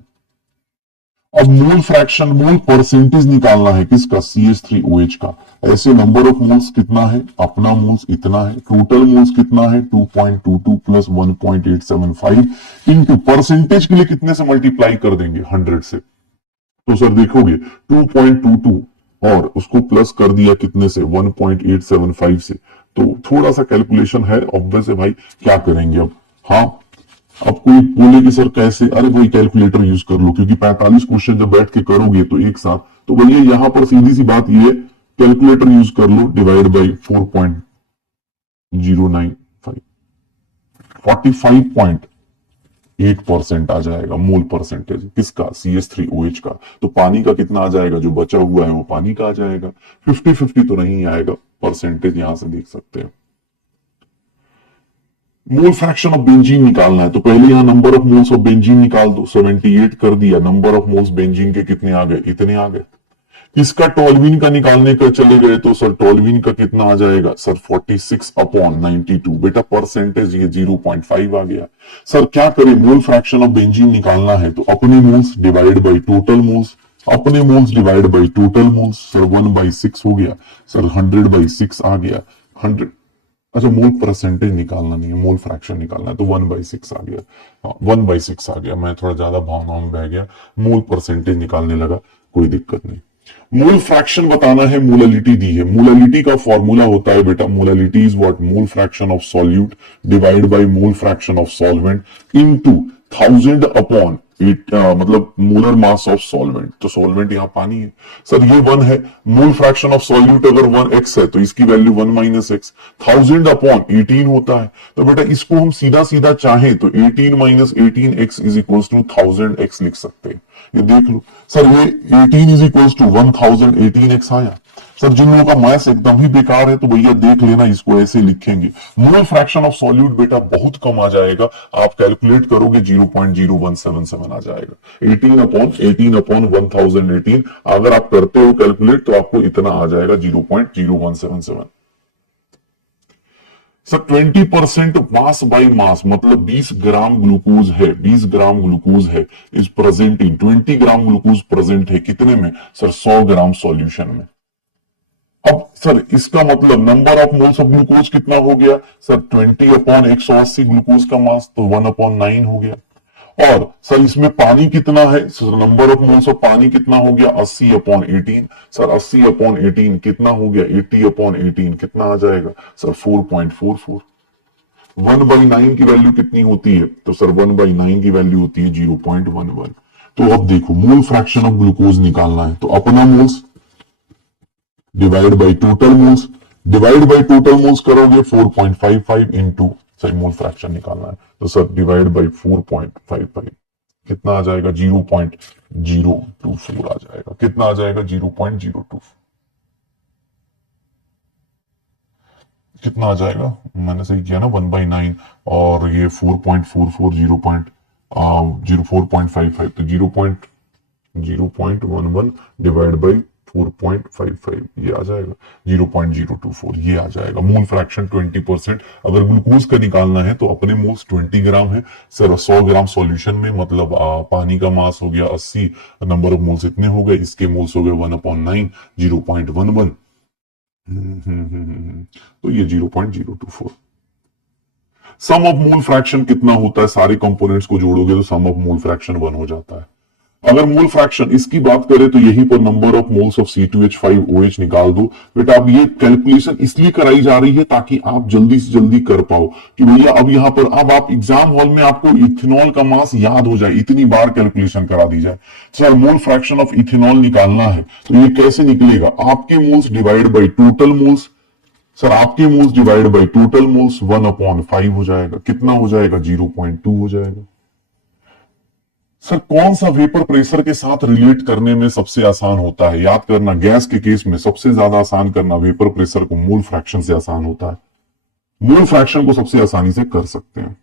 अब मोल फ्रैक्शन, मोल परसेंटेज निकालना है किसका CH3OH का। ऐसे नंबर ऑफ मोल्स कितना है, अपना मोल्स इतना है, टोटल मोल्स कितना है 2.22 प्लस 1.875 इंटू परसेंटेज के लिए कितने से मल्टीप्लाई कर देंगे 100 से, तो सर देखोगे 2.22 और उसको प्लस कर दिया कितने से 1.875 से, तो थोड़ा सा कैलकुलेशन है ऑब्वियस है भाई, क्या करेंगे अब। हाँ अब कोई बोले कि सर कैसे, अरे भाई कैलकुलेटर यूज कर लो, क्योंकि 45 क्वेश्चन जब बैठ के करोगे तो एक साथ, तो भैया यहां पर सीधी सी बात ये कैलकुलेटर यूज कर लो, डिवाइड बाई 4.095, 45.8% आ जाएगा मोल परसेंटेज किसका CH3OH का। तो पानी का कितना आ जाएगा, जो बचा हुआ है वो पानी का आ जाएगा, 50-50 तो नहीं आएगा, परसेंटेज यहां से देख सकते हैं। मोल फ्रैक्शन ऑफ बेंजीन निकालना है तो पहले यहां number of moles of benzene निकाल दो, 78 कर दिया, नंबर ऑफ मोल्स बेंजीन के कितने आ गए, इतने आ गए। इसका टोल्यूइन का निकालने का चले गए तो सर टोल्यूइन का कितना आ जाएगा सर 46 अपॉन 92 बेटा परसेंटेज ये 0.5 आ गया। सर क्या करें मोल फ्रैक्शन ऑफ बेंजीन निकालना है तो अपने moles divide by total moles, अपने moles divide by total moles sir 1/6 हो गया सर 100/6 आ गया 100। अच्छा मोल परसेंटेज निकालना नहीं है मोल फ्रैक्शन निकालना है तो 1/6 आ गया 1/6 आ गया। मैं थोड़ा ज्यादा भावनाओं में बह गया, मोल परसेंटेज निकालने लगा, कोई दिक्कत नहीं। मोल फ्रैक्शन बताना है, मोलालिटी दी है। मोलालिटी का फॉर्मूला होता है बेटा molality is what mole fraction of solute divide by mole fraction of solvent into 1000 upon मतलब मोलर मास ऑफ सॉल्वेंट। तो सॉल्वेंट यहां पानी है सर, ये 1 है। मोल फ्रैक्शन ऑफ सॉल्यूट अगर 1x है तो इसकी वैल्यू 1 - x 1000 अपॉन 18 होता है। तो बेटा इसको हम सीधा सीधा चाहें तो 18 - 18x is equal to 1000x लिख सकते हैं। ये देख लो सर, ये 18 इज इक्वल टू 1018x आया। सर जिन लोगों का मैथ्स एकदम ही बेकार है तो भैया देख लेना, इसको ऐसे लिखेंगे। मोल फ्रैक्शन ऑफ सॉल्यूट बेटा बहुत कम आ जाएगा, आप कैलकुलेट करोगे 0.0177 आ जाएगा। 18 अपॉन 1018 अगर आप करते हो कैलकुलेट तो आपको इतना आ जाएगा 0.0177। सर 20% मास बाय मास मतलब 20 ग्राम ग्लूकोज है, 20 ग्राम ग्लूकोज है is present in 20 gram glucose present है कितने में सर 100 ग्राम सॉल्यूशन में। अब सर इसका मतलब number of moles of glucose कितना हो गया सर 20 अपॉन 180 ग्लूकोज का मास तो 1/9 हो गया। और सर इसमें पानी कितना है sir number of moles of पानी कितना हो गया 80/18 सर 80/18 कितना हो गया 80/18 कितना आ जाएगा सर 4.44। 1/9 की वैल्यू कितनी होती है तो सर 1/9 की वैल्यू होती है 0.11। तो अब देखो मोल फ्रैक्शन ऑफ ग्लूकोज निकालना है तो अपना moles divide by total moles, divide by total moles करोगे 4.55 इंटू सर मोल फ्रैक्शन निकालना है तो सर डिवाइड बाई 4.55 कितना आ जाएगा 0.024 आ जाएगा। कितना आ जाएगा 0.024 कितना आ जाएगा, मैंने सही किया ना 1/9 और ये 4.44 0.55 तो 0.11 डिवाइड बाई 4.55 ये आ जाएगा 0.024 ये आ जाएगा। Mole fraction 20%। अगर ग्लूकोज का निकालना है तो अपने मोल्स 20 ग्राम है सर 100 ग्राम सॉल्यूशन में मतलब पानी का मास हो गया 80, नंबर ऑफ मोल्स इतने हो गए, इसके मोल्स हो गए 1/9 0.11 तो ये 0.024। सम ऑफ मोल फ्रैक्शन कितना होता है, सारे कंपोनेंट्स को जोड़ोगे तो सम ऑफ मोल फ्रैक्शन 1 हो जाता है। अगर मोल फ्रैक्शन इसकी बात करें तो यहीं पर number of moles of C2H5OH निकाल दो। बेटा अब ये कैलकुलेशन इसलिए कराई जा रही है ताकि आप जल्दी से जल्दी कर पाओ कि भैया अब यहां पर अब आप एग्जाम हॉल में आपको इथेनॉल का मास याद हो जाए, इतनी बार कैलकुलेशन करा दी जाए। Sir mole fraction of ethanol निकालना है तो ये कैसे निकलेगा, आपके moles divide by total moles. Sir आपके moles divide by total moles 1/5 हो जाएगा, कितना हो जाएगा 0.2 हो जाएगा। सर कौन सा वेपर प्रेशर के साथ रिलेट करने में सबसे आसान होता है, याद करना गैस के केस में सबसे ज्यादा आसान करना वेपर प्रेशर को मोल फ्रैक्शन से आसान होता है। मोल फ्रैक्शन को सबसे आसानी से कर सकते हैं।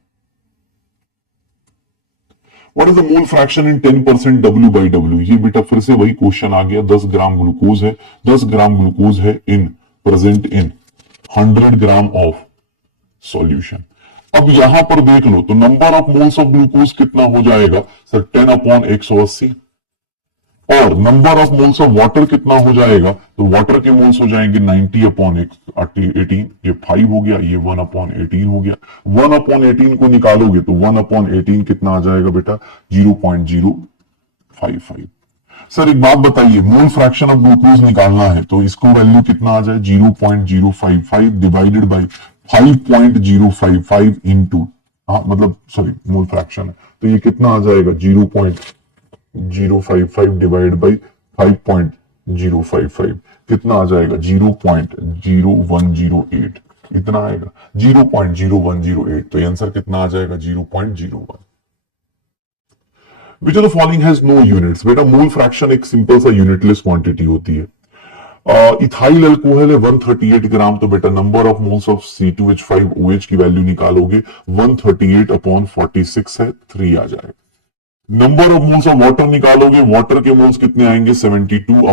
What is the mole fraction in 10% W/W। ये बेटा फिर से वही क्वेश्चन आ गया। 10 ग्राम ग्लूकोज है, 10 ग्राम ग्लूकोज है in present in 100 gram of solution. अब यहां पर देख लो तो number of moles of glucose कितना हो जाएगा सर 10/180 और number of moles of water कितना हो जाएगा तो वाटर के मोल्स हो जाएंगे 90/18 ये 5 हो गया, ये 1/18 हो गया। 1/18 को निकालोगे तो 1/18 कितना आ जाएगा बेटा 0.055। सर एक बात बताइए, मोल फ्रैक्शन ऑफ ग्लूकोज निकालना है तो इसको वैल्यू कितना आ जाए 0.055 डिवाइडेड बाई 5.055 इंटू मतलब सॉरी मोल फ्रैक्शन है तो ये कितना आ जाएगा 0.055 डिवाइड बाई 5.055 कितना आ जाएगा 0.0108 इतना आएगा 0.0108 तो आंसर कितना आ जाएगा 0.01। Which of the following has no units? बेटा मोल फ्रैक्शन एक सिंपल सा यूनिटलेस क्वांटिटी होती है। इथाइल अल्कोहल है 138 ग्राम तो बेटा number of moles of C2H5OH की वैल्यू निकालोगे 138/46 है 3 आ जाएगा। Number of moles of water निकालोगे, वाटर के मोल्स कितने आएंगे 72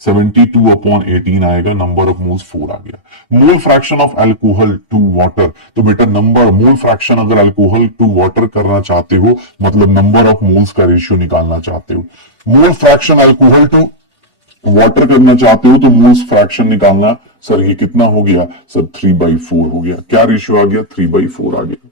72 अपॉन 18 आएगा, नंबर ऑफ मोल्स 4 आ गया। Mole fraction of alcohol to water, तो बेटा नंबर मोल फ्रैक्शन अगर अल्कोहल टू वाटर करना चाहते हो मतलब नंबर ऑफ मोल्स का रेशियो निकालना चाहते हो, mole fraction alcohol to water करना चाहते हो तो मोल्स फ्रैक्शन निकालना। सर ये कितना हो गया सर 3/4 हो गया। क्या रेशियो आ गया 3/4 आ गया।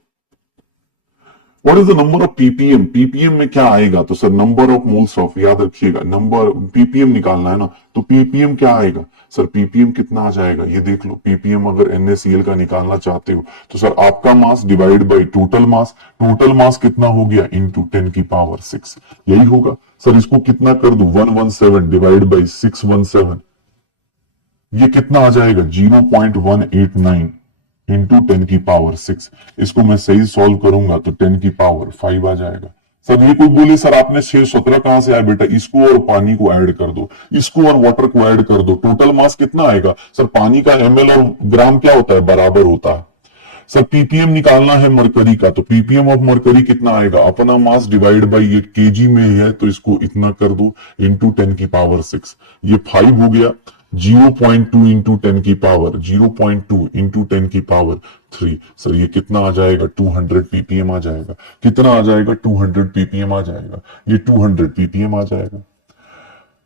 What is the number of ppm, ppm में क्या आएगा तो sir number of moles of, याद रखिएगा नंबर पीपीएम निकालना है ना, तो पीपीएम क्या आएगा सर, पीपीएम कितना आ जाएगा ये देख लो। पीपीएम अगर NaCl का निकालना चाहते हो तो सर आपका mass divide by total mass, total mass कितना हो गया इंटू 10⁶, यही होगा। सर इसको कितना कर दो 117 डिवाइड बाई 617, ये कितना आ जाएगा 0.189 इंटू 10⁶। इसको मैं सही सॉल्व करूंगा तो 10⁵ आ जाएगा। सर ये कोई बोले सर आपने 617 कहां से आया, बेटा इसको और पानी को ऐड कर दो, इसको और वाटर को ऐड कर दो, टोटल मास कितना आएगा सर, पानी का ml और ग्राम क्या होता है बराबर होता है। सर पीपीएम निकालना है मरकरी का, तो पीपीएम ऑफ मरकरी कितना आएगा, अपना मास डिवाइड बाई ये केजी में है तो इसको इतना कर दो इंटू 10⁶, ये 5 हो गया। 0.2 इंटू 0.2 इंटू 10⁻3, सर ये कितना आ जाएगा 200 पीपीएम आ जाएगा। कितना आ जाएगा 200 पीपीएम आ जाएगा, ये 200 पीपीएम आ जाएगा।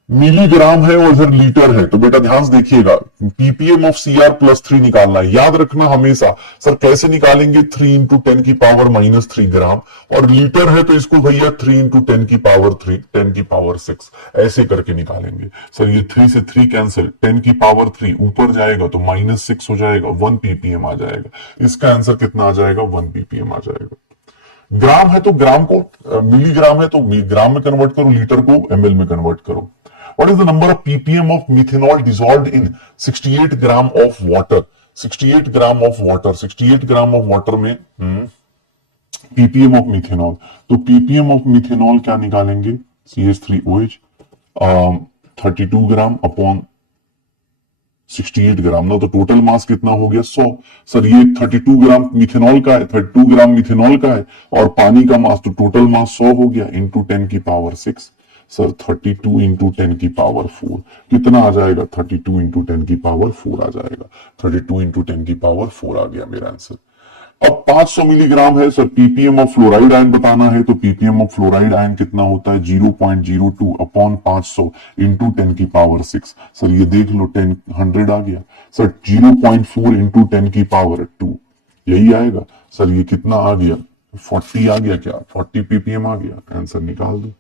मिलीग्राम है और इधर लीटर है, तो बेटा ध्यान से देखिएगा पीपीएम ऑफ CR+3 निकालना है। याद रखना हमेशा सर कैसे निकालेंगे 3 इंटू 10⁻³ ग्राम, और लीटर है तो इसको भैया 3 इंटू 10⁻3 10⁶ ऐसे करके निकालेंगे। सर ये 3 से 3 कैंसिल, 10⁻3 ऊपर जाएगा तो -6 हो जाएगा, 1 पीपीएम आ जाएगा। इसका आंसर कितना आ जाएगा 1 पीपीएम आ जाएगा। ग्राम है तो ग्राम को, मिलीग्राम है तो ग्राम में कन्वर्ट करो, लीटर को ml में कन्वर्ट करो। What is the number of ppm of methanol dissolved in 68 gram of water? 68 gram of water, 68 gram of water में ppm of methanol, तो ppm of methanol क्या निकालेंगे CH3OH 32 ग्राम अपॉन 68 ग्राम ना, तो टोटल मास कितना हो गया 100। सर ये 32 ग्राम मिथेनॉल का है, 32 ग्राम मिथेनॉल का है और पानी का मास, तो टोटल मास 100 हो गया इंटू 10⁶। सर 32 इंटू 10⁴ कितना आ जाएगा 32 इंटू 10⁴ आ जाएगा, 32 इंटू 10⁴ आ गया मेरा आंसर। अब 500 मिलीग्राम है sir, ppm of fluoride ion बताना है, तो पीपीएम ऑफ फ्लोराइड आयन कितना होता है 0.02 अपॉन 500 इंटू 10⁶। सर ये देख लो 100 आ गया। सर 0.4 इंटू 10⁻², यही आएगा। सर ये कितना आ गया 40 आ गया, क्या 40 पीपीएम आ गया, आंसर निकाल दो।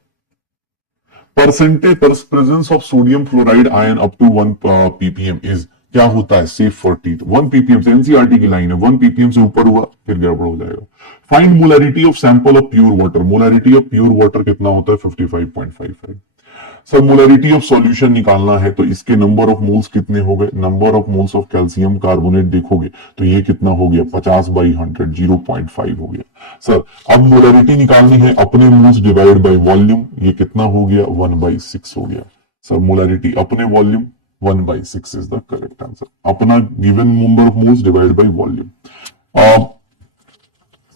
Percentage presence of sodium fluoride ion up to 1 ppm is, क्या होता है सेफ फॉर टीथ। 1 ppm से, एनसीईआरटी की लाइन है, 1 ppm से ऊपर हुआ फिर गड़बड़ हो जाएगा। Find molarity of sample of pure water, molarity of pure water कितना होता है 55.55। सर मोलैरिटी ऑफ सॉल्यूशन निकालना है, तो इसके नंबर ऑफ मोल्स कितने हो गए, number of moles of calcium carbonate देखोगे तो ये कितना हो गया 50/100 0.5 हो गया। सर अब मोलैरिटी निकालनी है अपने मोल्स डिवाइड बाय वॉल्यूम, ये कितना हो गया 1/6 हो गया। सर मोलैरिटी अपने volume 1/6 is the correct answer, अपना given number of moles divide by volume.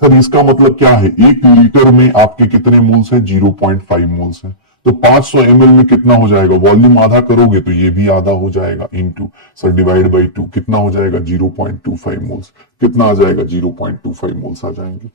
Sir इसका मतलब क्या है, 1 लीटर में आपके कितने मोल्स है 0.5 मोल्स है, तो 500 ml में कितना हो जाएगा, वॉल्यूम आधा करोगे तो ये भी आधा हो जाएगा इंटू सर डिवाइड बाई 2 कितना हो जाएगा 0.25 मोल्स, कितना आ जाएगा 0.25 मोल्स आ जाएंगे।